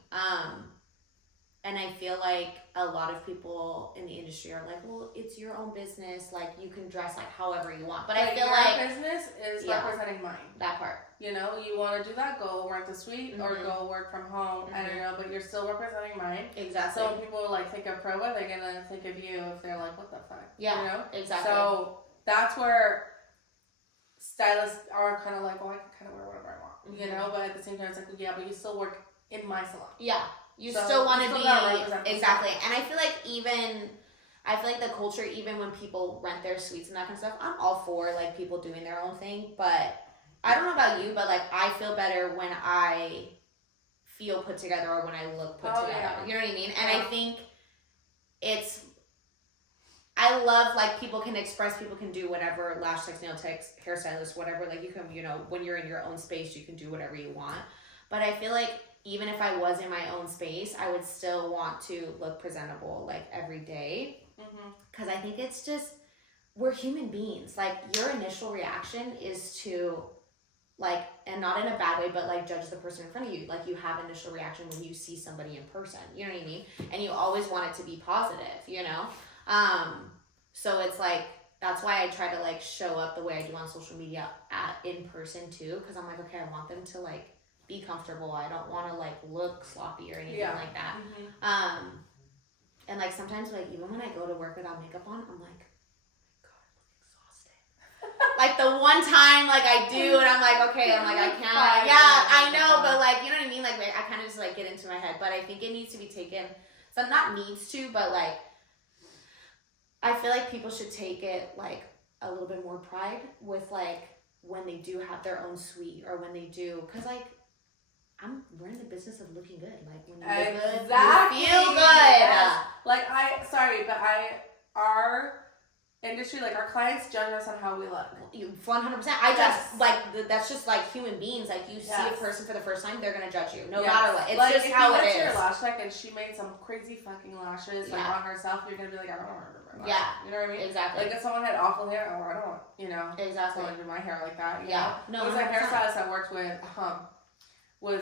And I feel like a lot of people in the industry are like, well, it's your own business. Like, you can dress like however you want. But I feel your like business is Yeah. representing mine. that part. You know, you want to do that, go rent a suite or Mhm. go work from home. I don't know, but you're still representing mine. Exactly. So when people like think of Proba, they're gonna think of you if they're like, what the fuck? Yeah, You know? exactly. So that's where stylists are kind of like, oh, I can kind of wear whatever I want, you Mhm. know. But at the same time, it's like, yeah, but you still work in my salon. Yeah. You So still want you to still gotta be represent the exactly, style. and I feel like the culture, even when people rent their suites and that kind of stuff, I'm all for like people doing their own thing. But I don't know about you, but like I feel better when I feel put together or when I look put Oh, together. yeah. You know what I mean? And Yeah. I think I love like people can express, people can do whatever, lash techs, nail techs, hairstylist, whatever. Like you can, you know, when you're in your own space, you can do whatever you want. But I feel like even if I was in my own space, I would still want to look presentable like every day. Because I think it's just, we're human beings. Like, your initial reaction is to, like, and not in a bad way, but like judge the person in front of you. Like, you have initial reaction when you see somebody in person, you know what I mean? And you always want it to be positive, you know? So it's like, that's why I try to like show up the way I do on social media in person too. Cause I'm like, okay, I want them to like be comfortable. I don't want to like look sloppy or anything like that. And like sometimes like even when I go to work without makeup on, I'm like, like the one time like I do and I'm like, okay, I'm like, I can't, I know, but like, you know what I mean? Like I kind of just like get into my head, but I think it needs to be taken, so not needs to, but like, I feel like people should take it like a little bit more pride with like when they do have their own suite or when they do, cause like, we're in the business of looking good. Like when you look good, you feel good. Yes. Like our industry, like our clients judge us on how we look. 100%. I just like that's just like human beings. Like you see a person for the first time, they're gonna judge you no matter what. It's like, just how it is. If you went to your lash tech and she made some crazy fucking lashes like on herself, you're gonna be like, I don't want to do my lash. You know what I mean? Exactly. Like if someone had awful hair, I don't want, you know, exactly. I want to do my hair like that. You know? No. There was a hairstylist I worked with. Was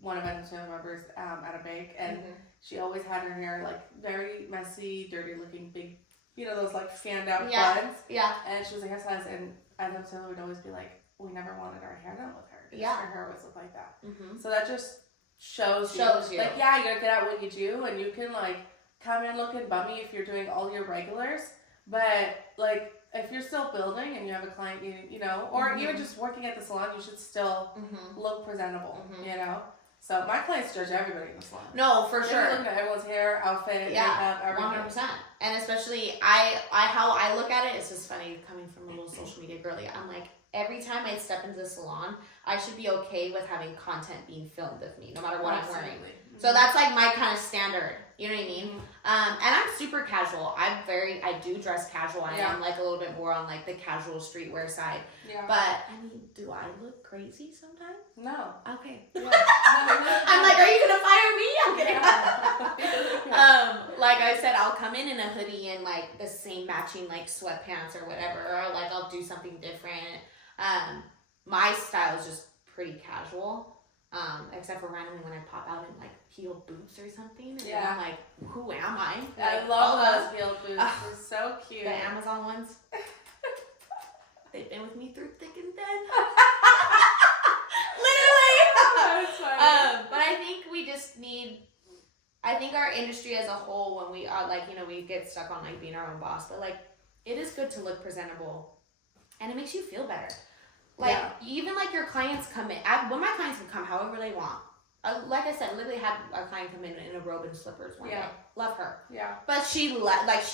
one of my family members at a bank, and she always had her hair like very messy, dirty looking, big, you know, those like fanned out buns. Yeah. And she was a hairstylist, and Adam Taylor would always be like, we never wanted our hair done with her. Her hair always looked like that. So that just shows you. Like, yeah, you're good at what you do, and you can like come in looking bummy if you're doing all your regulars, but like, if you're still building and you have a client, you know, or even just working at the salon, you should still look presentable, you know? So my clients judge everybody in the salon. No, for sure. They're looking at everyone's hair, outfit, makeup, everything. 100%. And especially, how I look at it, it's just funny coming from a little social media girly. I'm like, every time I step into the salon, I should be okay with having content being filmed of me, no matter what I'm wearing. So that's like my kind of standard, you know what I mean? And I'm super casual. I do dress casual. I am like a little bit more on like the casual streetwear side. Yeah. But I mean, do I look crazy sometimes? No. Okay. Yeah. I'm like, are you gonna fire me? I'm kidding. Like I said, I'll come in a hoodie and like the same matching like sweatpants or whatever, or like I'll do something different. My style is just pretty casual. Except for randomly when I pop out in like heeled boots or something. And then I'm like, who am I? Like, I love those heeled boots. They're so cute. The Amazon ones. They've been with me through thick and thin. Literally. That's funny. But I think we just need, I think our industry as a whole, when we are like, you know, we get stuck on like being our own boss, but like, it is good to look presentable and it makes you feel better. Like, even like your clients come in, when my clients can come however they want. Like I said, I literally had a client come in a robe and slippers one day. Love her. Yeah. But she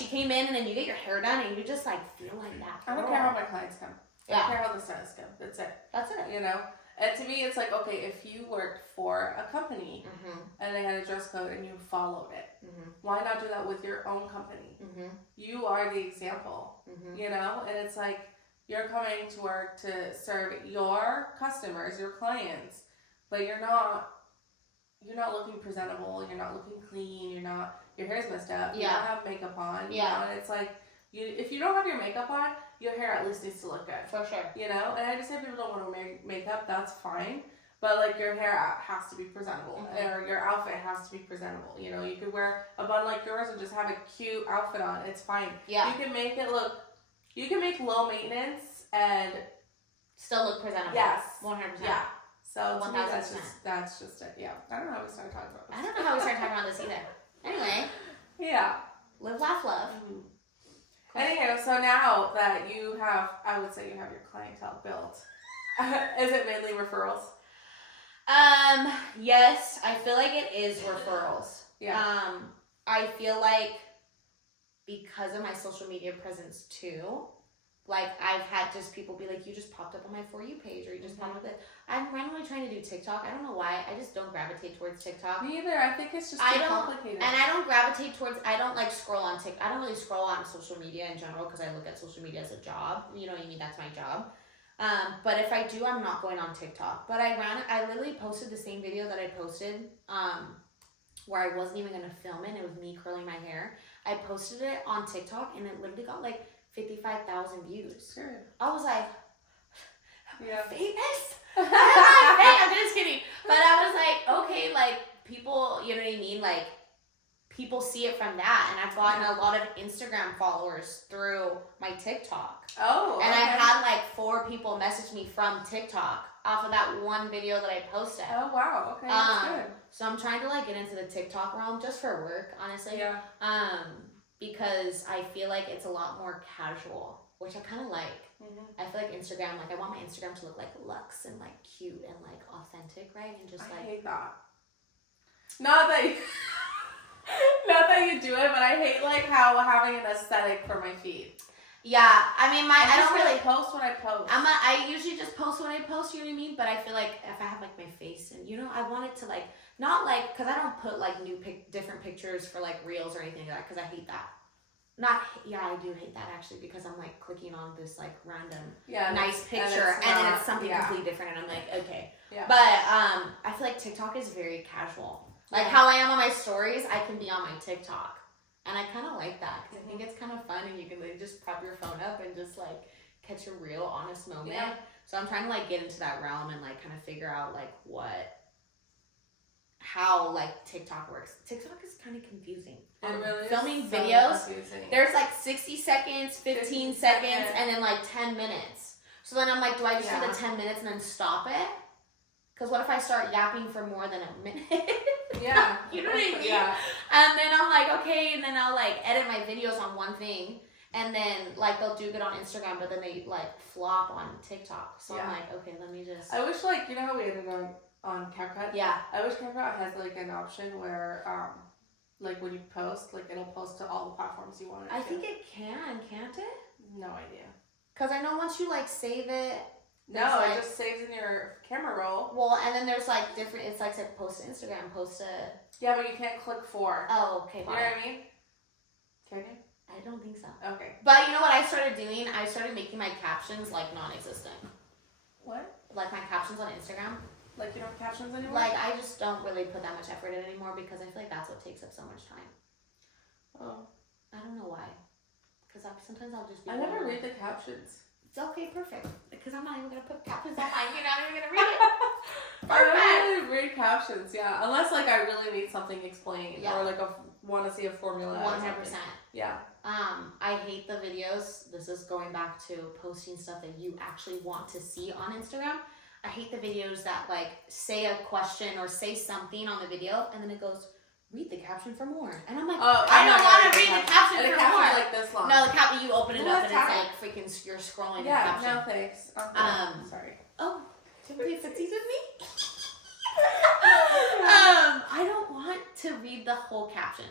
came in and then you get your hair done and you just like feel like that. I don't care how my clients come. I don't care how the stylists come. That's it. You know? And to me, it's like, okay, if you worked for a company and they had a dress code and you followed it, why not do that with your own company? You are the example, you know? And it's like, you're coming to work to serve your customers, your clients, but you're not looking presentable, you're not looking clean, your hair's messed up, you don't have makeup on, you know, and it's like, if you don't have your makeup on, your hair at least needs to look good. For sure. You know, and I just say people don't want to wear makeup, that's fine, but like your hair has to be presentable, or your outfit has to be presentable, you know, you could wear a bun like yours and just have a cute outfit on, it's fine. Yeah. You can make it look, you can make low maintenance and still look presentable. Yes. 100%. Yeah. So to me, that's just it. Yeah. I don't know how we started talking about this. I don't know how we started talking about this either. Anyway. Yeah. Live, laugh, love. Anyway, so now that you have, I would say you have your clientele built, is it mainly referrals? Yes, I feel like it is referrals. Yeah. I feel like because of my social media presence too, like I've had just people be like, you just popped up on my For You page, or you just popped up with it. I'm randomly trying to do TikTok. I don't know why. I just don't gravitate towards TikTok. Me either. I think it's just too complicated. And I don't gravitate towards, I don't like scroll on TikTok. I don't really scroll on social media in general because I look at social media as a job. You know what I mean? That's my job. But if I do, I'm not going on TikTok. But I literally posted the same video that I posted, where I wasn't even going to film it. It was me curling my hair. I posted it on TikTok and it literally got like 55,000 views. Sure. I was like, yeah. famous? I'm just kidding. But I was like, okay, like people, you know what I mean? Like people see it from that. And I've gotten a lot of Instagram followers through my TikTok. Oh. And I had like 4 people message me from TikTok off of that one video that I posted. Oh, wow. Okay, that's good. So I'm trying to like get into the TikTok realm just for work, honestly. Yeah. Because I feel like it's a lot more casual, which I kind of like. Mm-hmm. I feel like Instagram, like I want my Instagram to look like luxe and like cute and like authentic, right? And just I hate that. Not that you do it, but I hate like how having an aesthetic for my feed. Yeah, I mean, I don't really post when I post. I usually just post when I post, you know what I mean? But I feel like if I have like my face and, you know, I want it to like, not like, because I don't put like different pictures for like reels or anything like that, because I hate that. I do hate that actually, because I'm like clicking on this like random nice picture and then it's something completely different and I'm like, okay. Yeah. But I feel like TikTok is very casual. Like how I am on my stories, I can be on my TikTok. And I kind of like that because I think it's kind of fun and you can like just prop your phone up and just like catch a real honest moment. Yeah. So I'm trying to like get into that realm and like kind of figure out like how like TikTok works. TikTok is kind of confusing. It really filming is videos, confusing. There's like 60 seconds, 15 seconds, and then like 10 minutes. So then I'm like, do I just do the 10 minutes and then stop it? Because what if I start yapping for more than a minute? Yeah. You know what I mean? Yeah. And then I'm like, okay, and then I'll like edit my videos on one thing, and then like they'll do good on Instagram, but then they like flop on TikTok. So I'm like, okay, let me just. I wish like, you know how we ended on CapCut? Yeah. I wish CapCut has like an option where like when you post, like it'll post to all the platforms you want it to. I think it can, can't it? No idea. Because I know once you like save it. No, it just saves in your camera roll. Well, and then there's like different, it's like post to Instagram, post to. Yeah, but you can't click for. Oh, okay. You know what I mean? Can you? I don't think so. Okay. But you know what I started doing? I started making my captions like non-existent. What? Like my captions on Instagram. Like you don't have captions anymore? Like I just don't really put that much effort in anymore because I feel like that's what takes up so much time. Oh. I don't know why. Because sometimes I'll just be. I never read the captions. It's okay, perfect. Because I'm not even going to put captions on mine. You're not even going to read it. I don't really read captions, yeah. Unless like I really need something explained or like want to see a formula. 100%. Yeah. I hate the videos. This is going back to posting stuff that you actually want to see on Instagram. I hate the videos that like say a question or say something on the video and then it goes, read the caption for more. And I'm like, I don't want to read the caption for more. Like this long. No, the caption, you open it up and it's like freaking, you're scrolling the caption. Yeah, no thanks. Sorry. Oh, do you want to play footsies with me? I don't want to read the whole caption.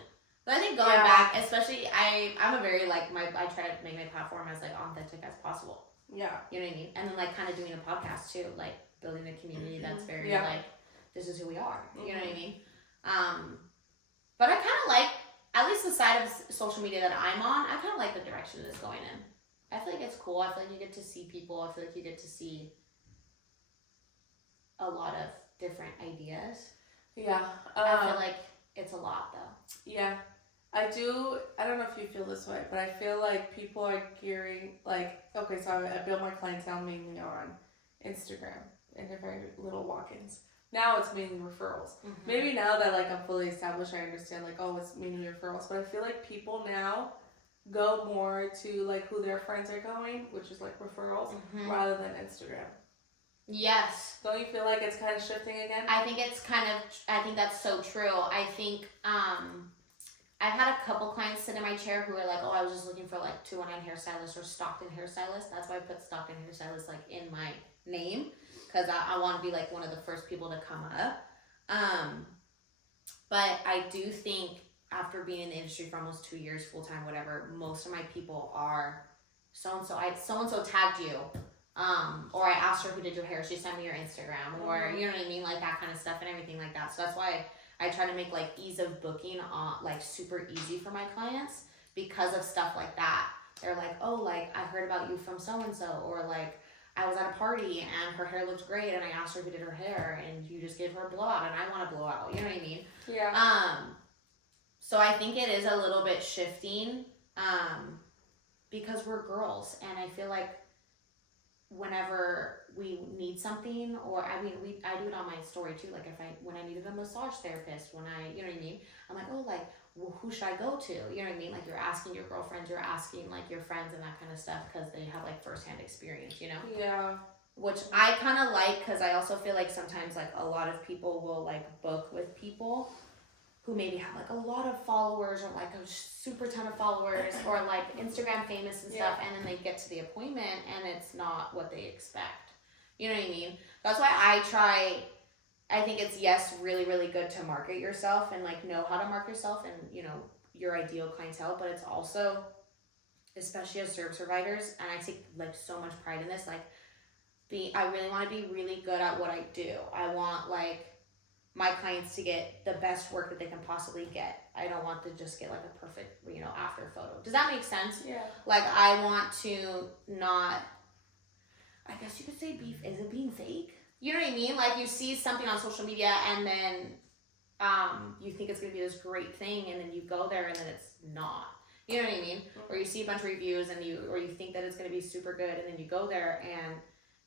But I think going back, especially, I'm a very like, I try to make my platform as like authentic as possible. Yeah. You know what I mean? And then like kind of doing a podcast too, like building a community that's very like, this is who we are. You know what I mean? But I kind of like, at least the side of social media that I'm on, I kind of like the direction it is going in. I feel like it's cool. I feel like you get to see people. I feel like you get to see a lot of different ideas. Yeah. I feel like it's a lot though. Yeah. I don't know if you feel this way, but I feel like people are gearing, like, okay, so I built my clientele mainly on Instagram and very little walk-ins. Now it's mainly referrals. Mm-hmm. Maybe now that like I'm fully established, I understand like, oh, it's mainly referrals. But I feel like people now go more to like who their friends are going, which is like referrals, rather than Instagram. Yes. Don't you feel like it's kind of shifting again? I think that's so true. I think I've had a couple clients sit in my chair who are like, oh, I was just looking for like 219 hairstylist or Stockton hairstylist. That's why I put Stockton hairstylist like in my name. Because I want to be like one of the first people to come up. But I do think after being in the industry for almost 2 years, full-time, whatever, most of my people are so-and-so tagged you. Or I asked her who did your hair. She sent me your Instagram. Or, you know what I mean? Like that kind of stuff and everything like that. So that's why I try to make like ease of booking like super easy for my clients because of stuff like that. They're like, oh, like I heard about you from so-and-so. Or like, I was at a party and her hair looked great and I asked her who did her hair and you just gave her a blowout and I want a blowout. You know what I mean? Yeah. So I think it is a little bit shifting because we're girls, and I feel like whenever we need something, or I do it on my story too. Like when I needed a massage therapist, you know what I mean? I'm like, oh, like, well, who should I go to? You know what I mean? Like you're asking your girlfriends, you're asking like your friends and that kind of stuff because they have like firsthand experience, you know? Yeah. Which I kind of like because I also feel like sometimes like a lot of people will like book with people who maybe have like a lot of followers or like a super ton of followers or like Instagram famous and stuff, and then they get to the appointment and it's not what they expect. You know what I mean? That's why I think it's really, really good to market yourself and like know how to market yourself and, you know, your ideal clientele, but it's also, especially as service providers, and I take like so much pride in this, like I really want to be really good at what I do. I want like my clients to get the best work that they can possibly get. I don't want to just get like a perfect, you know, after photo. Does that make sense? Yeah. Like I want to not, I guess you could say is it being fake? You know what I mean? Like you see something on social media and then you think it's going to be this great thing and then you go there and then it's not. You know what I mean? Or you see a bunch of reviews and you think that it's going to be super good and then you go there and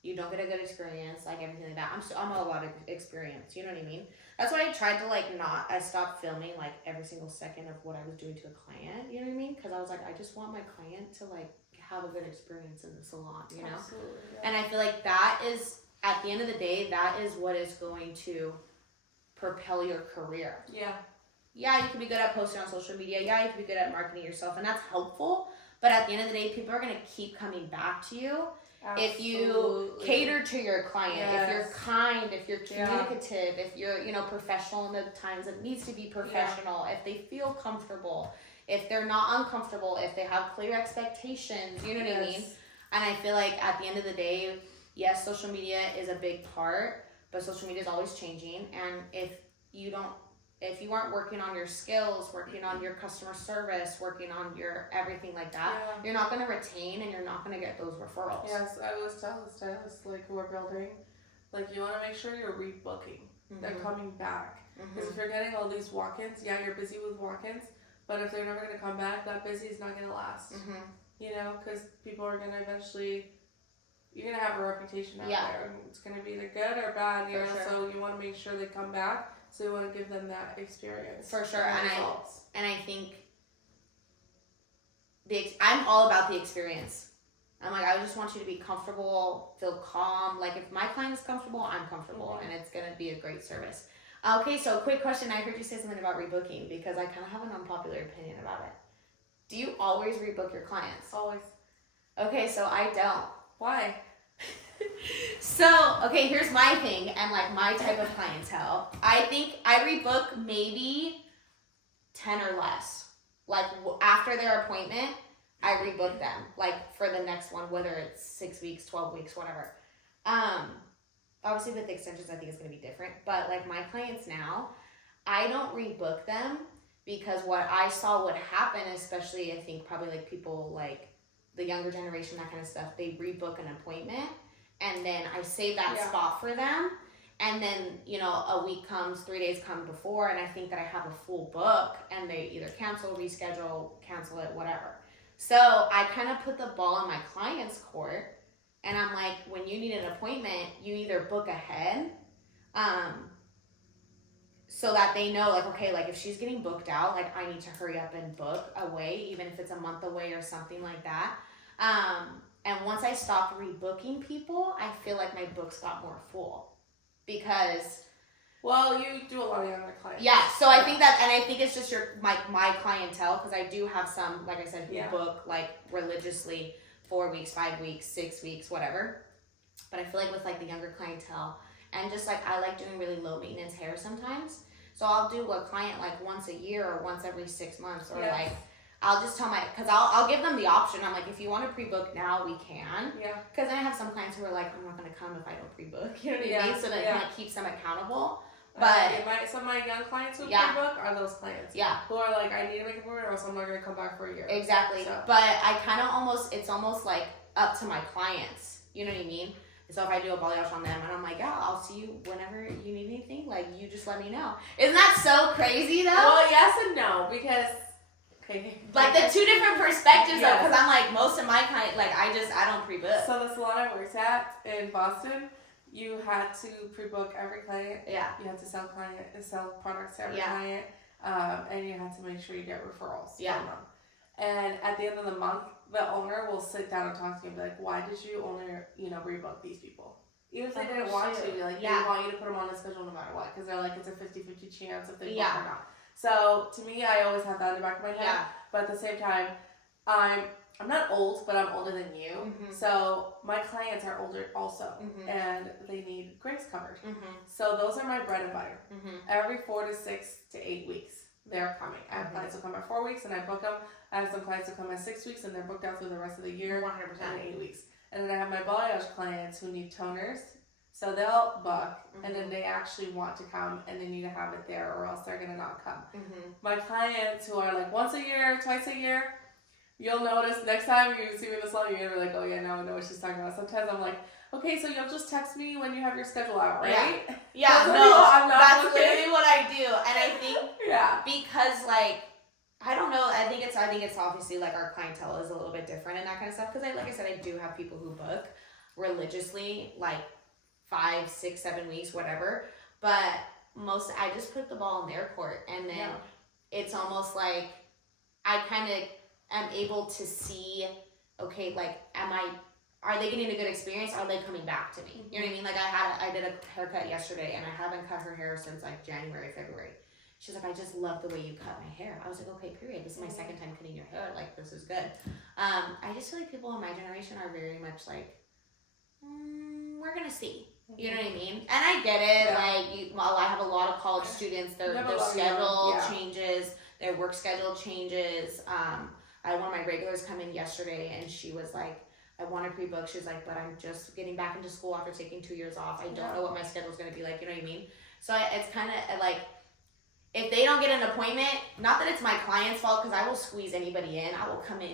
you don't get a good experience, like everything like that. I'm all about experience, you know what I mean? That's why I tried to I stopped filming like every single second of what I was doing to a client, you know what I mean? Because I was like, I just want my client to like have a good experience in the salon, you know? Absolutely, yeah. And I feel like that is, at the end of the day, that is what is going to propel your career. Yeah. Yeah, you can be good at posting on social media. Yeah, you can be good at marketing yourself, and that's helpful. But at the end of the day, people are going to keep coming back to you. Absolutely. If you cater to your client, if you're kind, if you're communicative, if you're, you know, professional in the times it needs to be professional, if they feel comfortable, if they're not uncomfortable, if they have clear expectations, you know what I mean? And I feel like at the end of the day, yes, social media is a big part, but social media is always changing. And if you aren't working on your skills, working on your customer service, working on your everything like that, you're not going to retain and you're not going to get those referrals. Yes, I always tell the stylists like who are building, like you want to make sure you're rebooking. They're coming back. Because if you're getting all these walk-ins, you're busy with walk-ins, but if they're never going to come back, that busy is not going to last. You know, because people are going to eventually, you're going to have a reputation out there. And it's going to be either good or bad, you know, so you want to make sure they come back. So you want to give them that experience. For sure. And I think I'm all about the experience. I'm like, I just want you to be comfortable, feel calm. Like if my client is comfortable, I'm comfortable, and it's going to be a great service. Okay, so quick question. I heard you say something about rebooking because I kind of have an unpopular opinion about it. Do you always rebook your clients? Always. Okay, so I don't. Why? So, okay, here's my thing and like my type of clientele. I think I rebook maybe 10 or less. Like after their appointment, I rebook them like for the next one, whether it's 6 weeks, 12 weeks, whatever. Obviously with extensions, I think it's going to be different, but like my clients now, I don't rebook them because what I saw would happen, especially I think probably like people like the younger generation, that kind of stuff, they rebook an appointment and then I save that spot for them. And then, you know, a week comes, 3 days come before, and I think that I have a full book and they either cancel, reschedule, cancel it, whatever. So I kind of put the ball in my client's court and I'm like, when you need an appointment, you either book ahead, so that they know like, okay, like if she's getting booked out, like I need to hurry up and book away, even if it's a month away or something like that. And once I stopped rebooking people, I feel like my books got more full because... Well, you do a lot of younger clients. Yeah, so I think that, and I think it's just my clientele, because I do have some, like I said, who book like religiously 4 weeks, 5 weeks, 6 weeks, whatever. But I feel like with like the younger clientele, and just like I like doing really low maintenance hair sometimes. So I'll do a client like once a year or once every 6 months, or like I'll just tell because I'll give them the option. I'm like, if you want to pre-book now, we can. Yeah. Because I have some clients who are like, I'm not going to come if I don't pre-book. You know what I mean? So that kind of keeps them accountable. But some of my young clients who pre-book are those clients. Yeah. Who are like, I need to make an appointment or else I'm not going to come back for a year. Exactly. So. But I kind of it's almost like up to my clients You know what I mean? So if I do a balayage on them and I'm like, yeah, I'll see you whenever you need anything, like, you just let me know. Isn't that so crazy, though? Well, yes and no, because... Okay. Like, the two different perspectives, though, because I'm like, most of my clients, like, I don't pre-book. So the salon I worked at in Boston, you had to pre-book every client. Yeah. You had to sell products to every client, and you had to make sure you get referrals from them. And at the end of the month, the owner will sit down and talk to you and be like, why did you only, rebook these people? Even if they didn't want to, like, they want you to put them on the schedule no matter what, because they're like, it's a 50-50 chance if they book or not. So to me, I always have that in the back of my head. Yeah. But at the same time, I'm not old, but I'm older than you. Mm-hmm. So my clients are older also, and they need grace covered. Mm-hmm. So those are my bread and butter. Mm-hmm. Every 4 to 6 to 8 weeks, they're coming. I have clients who come at 4 weeks, and I book them. I have some clients who come at 6 weeks, and they're booked out through the rest of the year. 100% in 8 weeks. And then I have my balayage clients who need toners. So they'll book, and then they actually want to come, and they need to have it there, or else they're going to not come. Mm-hmm. My clients who are like once a year, twice a year, you'll notice next time you see me in the salon, you're going to be like, oh yeah, now I know what she's talking about. Sometimes I'm like, okay, so you'll just text me when you have your schedule out, right? Yeah, that's literally what I do. And I think because, like, I don't know, I think it's obviously, like, our clientele is a little bit different and that kind of stuff, because like I said, I do have people who book religiously, like, 5, 6, 7 weeks, whatever. But I just put the ball in their court, and then it's almost like I kind of am able to see, okay, like, are they getting a good experience? Are they coming back to me? You know what I mean? Like, I did a haircut yesterday, and I haven't cut her hair since, like, January, February. She's like, I just love the way you cut my hair. I was like, okay, period. This is my second time cutting your hair. Like, this is good. I just feel like people in my generation are very much like, we're going to see. You know what I mean? And I get it. Yeah. Like, I have a lot of college students. Their schedule changes. Their work schedule changes. I had one of my regulars come in yesterday, and she was like, I want to pre-book. She's like, but I'm just getting back into school after taking 2 years off. I don't know what my schedule's going to be like. You know what I mean? So it's kind of like, if they don't get an appointment, not that it's my client's fault, because I will squeeze anybody in. I will come in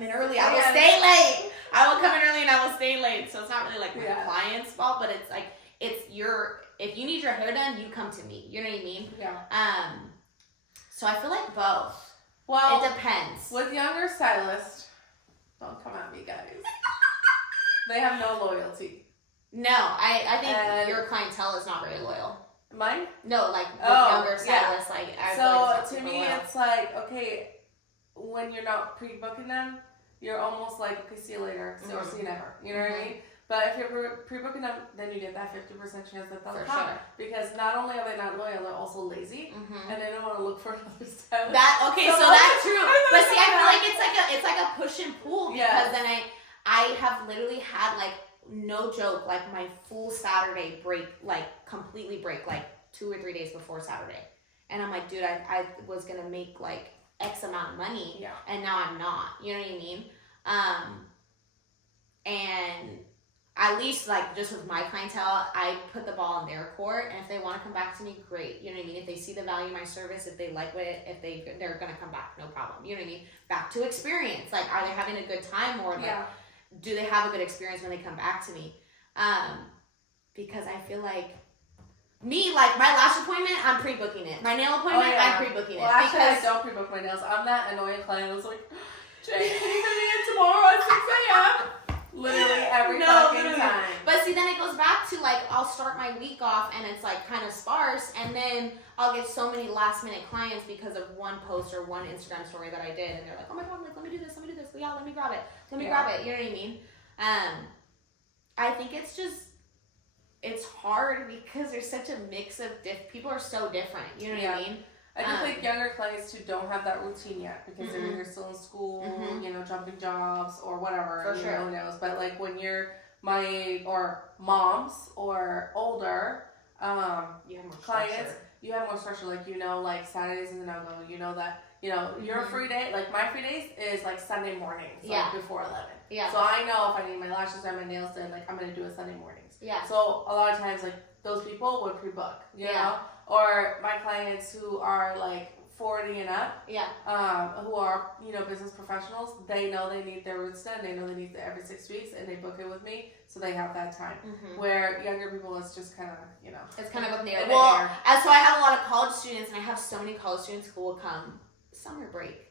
early. I will stay late. I will come in early and I will stay late. So it's not really like my client's fault, but it's like, if you need your hair done, you come to me. You know what I mean? Yeah. So I feel like both. Well, it depends. With younger stylists, don't come at me, guys. They have no loyalty. No, I think your clientele is not very loyal. Mine? No, like younger stylists. Yeah. Like, so to me, it's like, okay, when you're not pre-booking them, you're almost like, okay, see you later, or see you never. You know what I mean? But if you're pre-booking them, then you get that 50% chance that they'll come. Sure. Because not only are they not loyal, they're also lazy, and they don't want to look for another stylist. So that's true. But see, I feel like it's like a push and pull, because then I have literally had, like, no joke, like, my full Saturday break, like, completely break, like, 2 or 3 days before Saturday. And I'm like, dude, I was going to make, like, X amount of money, and now I'm not. You know what I mean? And at least, like, just with my clientele, I put the ball in their court, and if they want to come back to me, great. You know what I mean? If they see the value in my service, if they like it, they're going to come back, no problem. You know what I mean? Back to experience. Like, are they having a good time, or like, do they have a good experience when they come back to me? Because I feel like me, like, my lash appointment, I'm pre-booking it. My nail appointment, I'm pre-booking it. Actually, I don't pre-book my nails. I'm that annoying client who's like, Jay, can you come in tomorrow at 6 a.m.? Literally every fucking time. But see, then it goes back to, like, I'll start my week off and it's, like, kind of sparse, and then I'll get so many last-minute clients because of one post or one Instagram story that I did, and they're like, oh my god, like, let me do this. Yeah, let me grab it. You know what I mean? I think it's just, it's hard because there's such a mix of people are so different. You know what I mean? I do think younger clients who don't have that routine yet because they're either still in school, jumping jobs or whatever. For sure. Who knows? But like when you're my age or moms or older, you have more clients, structure. You have more structure. Like, like Saturdays is a no-go. You know that, your free day, like my free days is like Sunday mornings, like before 11. Yeah. So I know if I need my lashes done, my nails done, like I'm going to do it Sunday mornings. Yeah. So a lot of times, like those people would pre-book, you know? Or my clients who are like 40 and up, who are, you know, business professionals, they know they need their roots done. They know they need it every 6 weeks, and they book it with me, so they have that time. Where younger people, it's just kind of, you know, it's kind of up in the air. Well, so I have a lot of college students, and I have so many college students who will come summer break.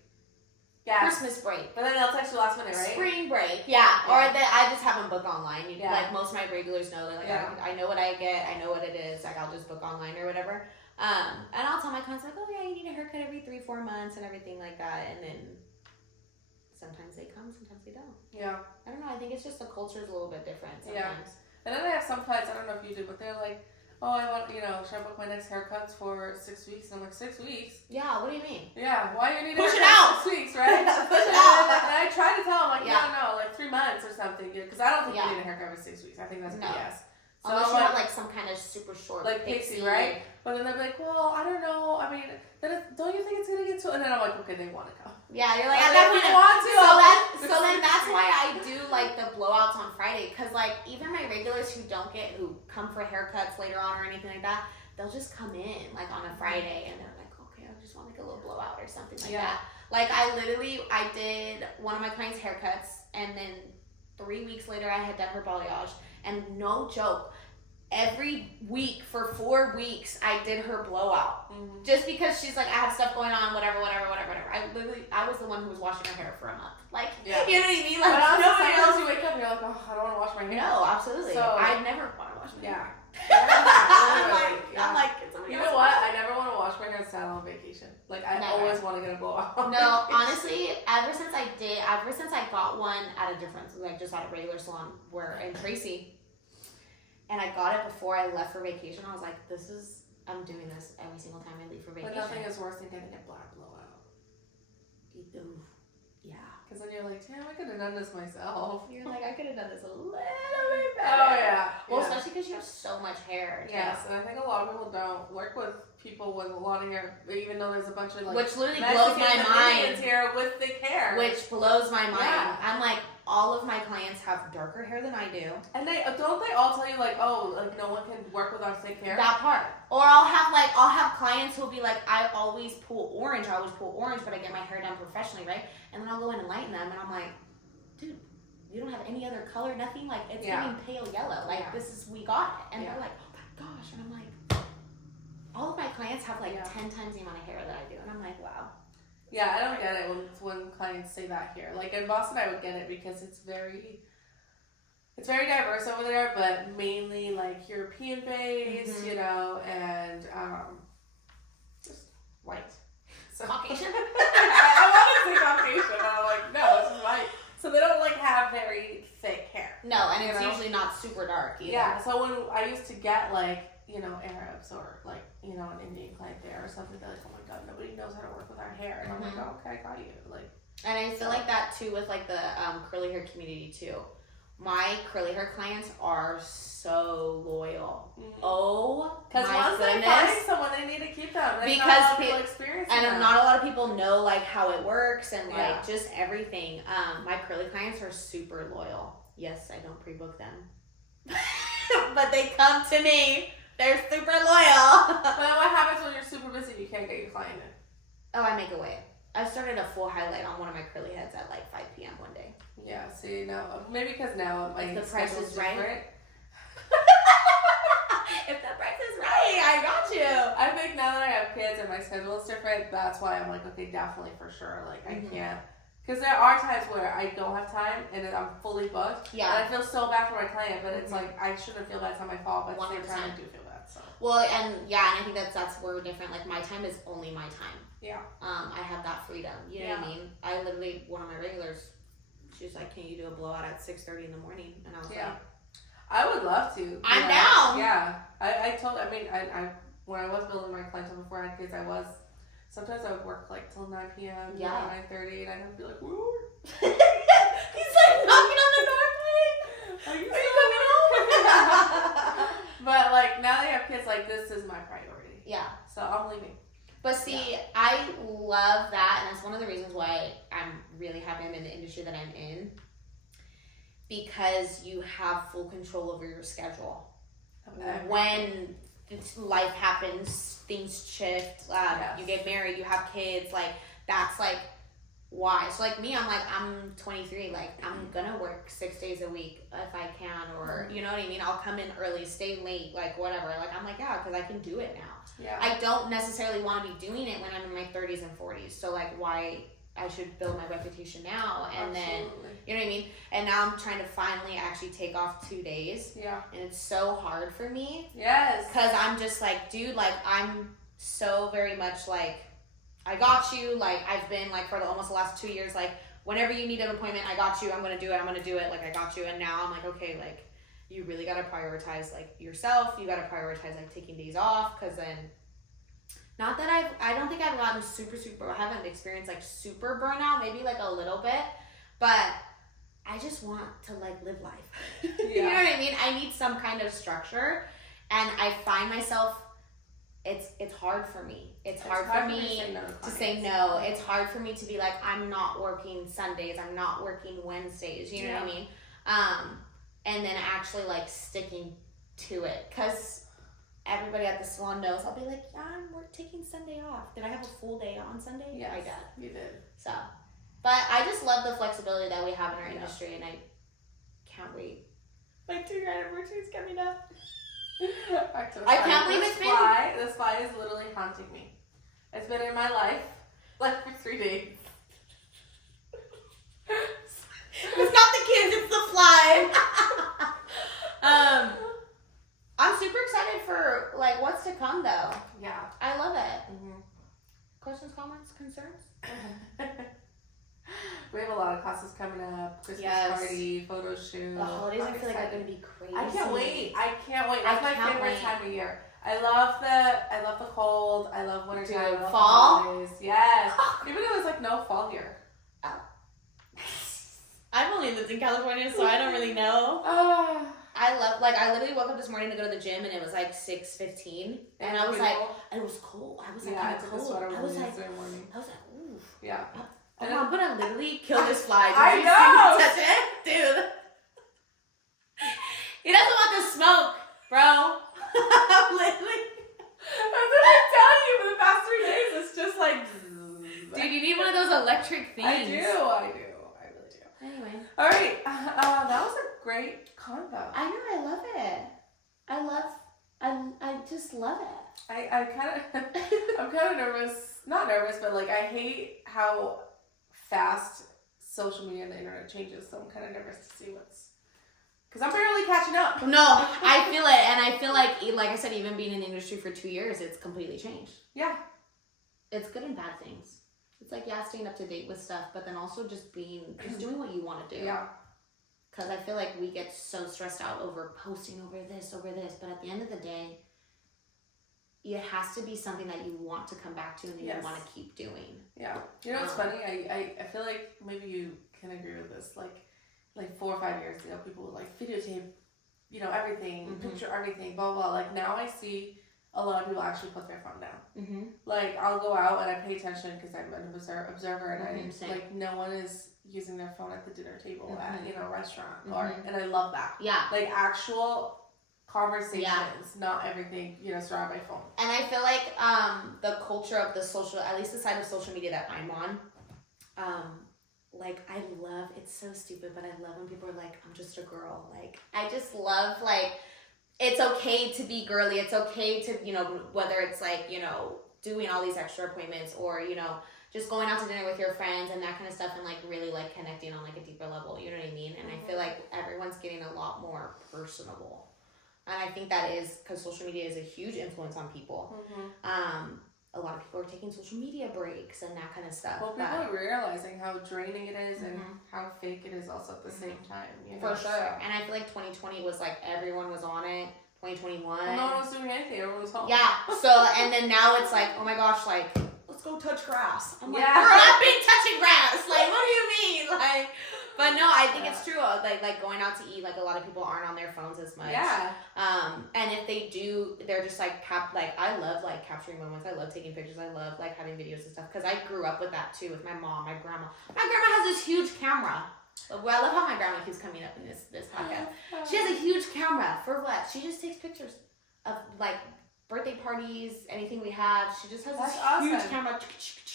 Christmas break. But then they'll text you last minute, right? Spring break. Yeah. Or I just have them book online. Like most of my regulars know, they're like, I know what I get, I know what it is, like I'll just book online or whatever. And I'll tell my clients like, oh yeah, you need a haircut every 3-4 months and everything like that. And then sometimes they come, sometimes they don't. Yeah. I don't know, I think it's just the culture is a little bit different sometimes. Yeah. And then I have some clients, I don't know if you do, but they're like, oh, I want, you know, should I book my next haircuts for 6 weeks? And I'm like, 6 weeks? Yeah, what do you mean? Yeah, why you need push it out 6 weeks, right? Push it out. And I try to tell them, like, no, like 3 months or something. Because I don't think you need a haircut every 6 weeks. I think that's BS. So unless you have like some kind of super short like pixie, right? But then they'll be like, well, I don't know. I mean, don't you think it's gonna get too? And then I'm like, okay, they want to come. Yeah, you're like, I definitely want to. So then that's why I do like the blowouts on Friday, because like even my regulars who come for haircuts later on or anything like that, they'll just come in like on a Friday and they're like, okay, I just want like a little blowout or something like that. Like I did one of my clients' haircuts, and then 3 weeks later I had done her balayage, and no joke, every week for 4 weeks I did her blowout. Just because she's like, I have stuff going on, whatever. I was the one who was washing her hair for a month. Like, you know what I mean? Like, but nobody else, you wake up and you're like, oh, I don't want to wash my hair. No, absolutely. So, I never want to wash my hair. I'm like, somebody you know what? I never want to wash my hair style on vacation. Like, I always want to get a blowout. No, honestly, ever since I got one at a different, like just at a regular salon in Tracy, and I got it before I left for vacation, I was like, I'm doing this every single time I leave for vacation. But nothing is worse than getting a black blowout. Yeah. Because then you're like, damn, I could have done this myself. You're like, I could have done this a little bit better. Oh, yeah. Well, especially because you have so much hair. Yes, and I think a lot of people don't work with people with a lot of hair, even though there's a bunch of like which literally Mexicans blows my mind. Here with thick hair. Which blows my mind. Yeah. I'm like, all of my clients have darker hair than I do. And they all tell you like, oh, like no one can work with our thick hair? That part. Or I'll have clients who'll be like, I always pull orange, but I get my hair done professionally, right? And then I'll go in and lighten them, and I'm like, dude, you don't have any other color, nothing? Like, it's getting pale yellow. Like, we got it. And they're like, oh my gosh. And I'm like, all of my clients have like 10 times the amount of hair that I do. And I'm like, wow. Yeah, I don't get it when clients say that here. Like in Boston, I would get it because it's very diverse over there, but mainly like European based, you know, and just white. So Caucasian? I want to say Caucasian, but I'm like, no, it's just white. So they don't like have very thick hair. No, and it's usually not super dark either. Yeah, so when I used to get like, you know, Arabs or like, you know, an Indian client there or something, they're like, oh my god, nobody knows how to work with our hair. And I'm like, oh, okay, I got you. Like, and I feel like that too with like the curly hair community too. My curly hair clients are so loyal. Oh my goodness! Because once they find someone, they need to keep them. There's because not a lot of experience and not a lot of people know like how it works and like just everything. My curly clients are super loyal. Yes, I don't pre-book them, but they come to me. They're super loyal. But what happens when you're super busy? You can't get your client in. Oh, I make a way. I started a full highlight on one of my curly heads at like 5 p.m. one day. Yeah, see, now, maybe because now my the price is right. Different. If the price is right, I got you. I think now that I have kids and my schedule is different, that's why I'm like, okay, definitely for sure. Like, I can't. Because there are times where I don't have time and then I'm fully booked. Yeah. And I feel so bad for my client, but it's like, I shouldn't feel bad. It's not my fault, but at the same time, I do feel bad. So. Well, and I think that's where we're different. Like, my time is only my time. Yeah. I have that freedom. You know what I mean? I literally, one of my regulars, she's like, can you do a blowout at 6:30 in the morning? And I was like, I would love to. I'm down. Yeah. I when I was building my clientele before I had kids, sometimes I would work like till 9 p.m. 9:30, and I'd be like, woo. He's like knocking on the door, are you coming home? But like now that I have kids, like this is my priority. Yeah. So I'm leaving. But see, I love that, and that's one of the reasons why I'm really happy I'm in the industry that I'm in, because you have full control over your schedule. Okay. When life happens, things shift, you get married, you have kids, like, that's, like, why. So, like, me, I'm 23, like, I'm gonna work 6 days a week if I can, or, you know what I mean, I'll come in early, stay late, like, whatever, like, I'm like, yeah, because I can do it now. Yeah. I don't necessarily want to be doing it when I'm in my 30s and 40s, so, like, why I should build my reputation now, and then, you know what I mean, and now I'm trying to finally actually take off 2 days, and it's so hard for me, because I'm just like, dude, like, I'm so very much, like, I got you, like, I've been, like, for almost the last 2 years, like, whenever you need an appointment, I got you, I'm gonna do it, like, I got you, and now I'm like, okay, like, you really gotta prioritize, like, yourself, you gotta prioritize, like, taking days off, because then, not that I don't think I've gotten I haven't experienced, like, super burnout, maybe, like, a little bit, but I just want to, like, live life, you know what I mean, I need some kind of structure, and I find myself, it's hard for me. It's hard for me to say no. It's hard for me to be like, I'm not working Sundays. I'm not working Wednesdays. You know what I mean? And then actually, like, sticking to it. Because everybody at the salon knows. I'll be like, yeah, we're taking Sunday off. Did I have a full day on Sunday? Yes, I did. You did. So, but I just love the flexibility that we have in our industry. And I can't wait. My 2-year anniversary is coming up. I can't believe it's been. This fly is literally haunting me. It's been in my life like for 3 days. It's not the kids, it's the fly. I'm super excited for, like, what's to come though. Yeah, I love it. Questions, comments, concerns? We have a lot of classes coming up. Christmas party, photo shoot. The holidays, I feel like, are going to be crazy. I can't wait. That's my favorite time of year. I love the cold. I love winter time. I love fall? The holidays. Yes. Even though there's, like, no fall here. I've only lived in California, so I don't really know. I literally woke up this morning to go to the gym, and it was like 6:15, and I was like, and it was cold. I was like, kind of cold. I was like, ooh. Yeah. And I'm gonna literally kill this fly. I know. Touch it, dude. He doesn't want the smoke, bro. Literally. That's what I'm telling you. For the past 3 days, it's just like. Dude, you need one of those electric things. I do. I really do. Anyway. All right. That was a great convo. I know. I love it. I just love it. I'm kind of nervous. Not nervous, but, like, I hate how fast social media and the internet changes, so I'm kind of nervous to see because I'm barely catching up. No, I feel it, and I feel like I said, even being in the industry for 2 years, it's completely changed. Yeah. It's good and bad things. It's like, staying up to date with stuff, but then also just doing what you want to do. Yeah. Because I feel like we get so stressed out over posting over this, but at the end of the day, it has to be something that you want to come back to and that you want to keep doing. Yeah. You know what's funny? I feel like maybe you can agree with this. Like 4 or 5 years ago, people would, like, videotape, everything, picture everything, blah, blah. Like, now I see a lot of people actually put their phone down. Like, I'll go out and I pay attention because I'm an observer, and like, no one is using their phone at the dinner table at, a restaurant. And I love that. Yeah. Like, actual conversations, not everything, surrounded by phone. And I feel like the culture of the social, at least the side of social media that I'm on, like, I love, it's so stupid, but I love when people are like, I'm just a girl. Like, I just love, like, it's okay to be girly. It's okay to, whether it's, like, doing all these extra appointments or, just going out to dinner with your friends and that kind of stuff, and, like, really, like, connecting on, like, a deeper level. You know what I mean? And I feel like everyone's getting a lot more personable. And I think that is because social media is a huge influence on people. A lot of people are taking social media breaks and that kind of stuff. Well, people are realizing how draining it is and how fake it is also at the same time. For sure. And I feel like 2020 was like, everyone was on it. 2021. Well, no one was doing anything. Everyone was home. Yeah. So, and then now it's like, oh my gosh, like, let's go touch grass. I'm like, yeah. Girl, I've been touching grass. Like, what do you mean? Like, but no, I think it's true. Like going out to eat, like, a lot of people aren't on their phones as much. Yeah. And if they do, they're just like I love, like, capturing moments. I love taking pictures. I love, like, having videos and stuff because I grew up with that too, with my mom, my grandma. My grandma has this huge camera. Well, I love how my grandma keeps coming up in this podcast. She has a huge camera for what? She just takes pictures of, like, birthday parties, anything we have. She just has That's this awesome. huge camera.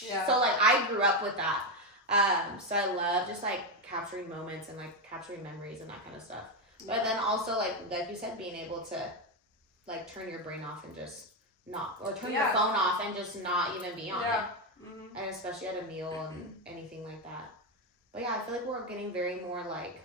Yeah. So like I grew up with that. So I love just like capturing moments and like capturing memories and that kind of stuff. Yeah. But then also like you said, being able to like turn your brain off and just not, or turn your phone off and just not even be on it. Mm-hmm. And especially at a meal and anything like that. But yeah, I feel like we're getting very more like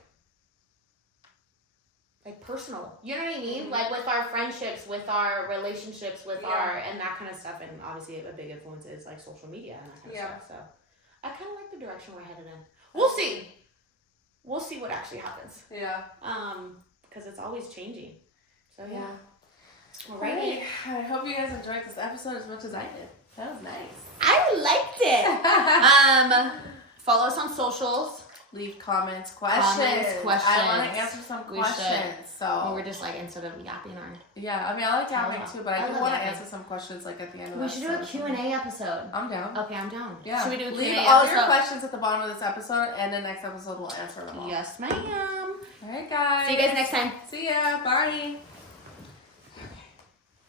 personal. You know what I mean? Mm-hmm. Like with our friendships, with our relationships, with our, and that kind of stuff. And obviously a big influence is like social media and that kind of stuff. So I kind of like the direction we're headed in. We'll see. We'll see what actually happens. Yeah. Because it's always changing. So yeah. Alrighty. I hope you guys enjoyed this episode as much as I did. That was nice. I liked it. Follow us on socials. Leave comments, questions. I want to answer some questions. So we're just like, instead of yapping our. Yeah, I mean, I like yapping too, but I do want to answer some questions like at the end of the episode. We should do a Q&A episode. I'm down. Okay, I'm down. Yeah. Should we do a Q&A Leave all your questions at the bottom of this episode, and the next episode we'll answer them all. Yes, ma'am. All right, guys. See you guys next time. See ya. Bye.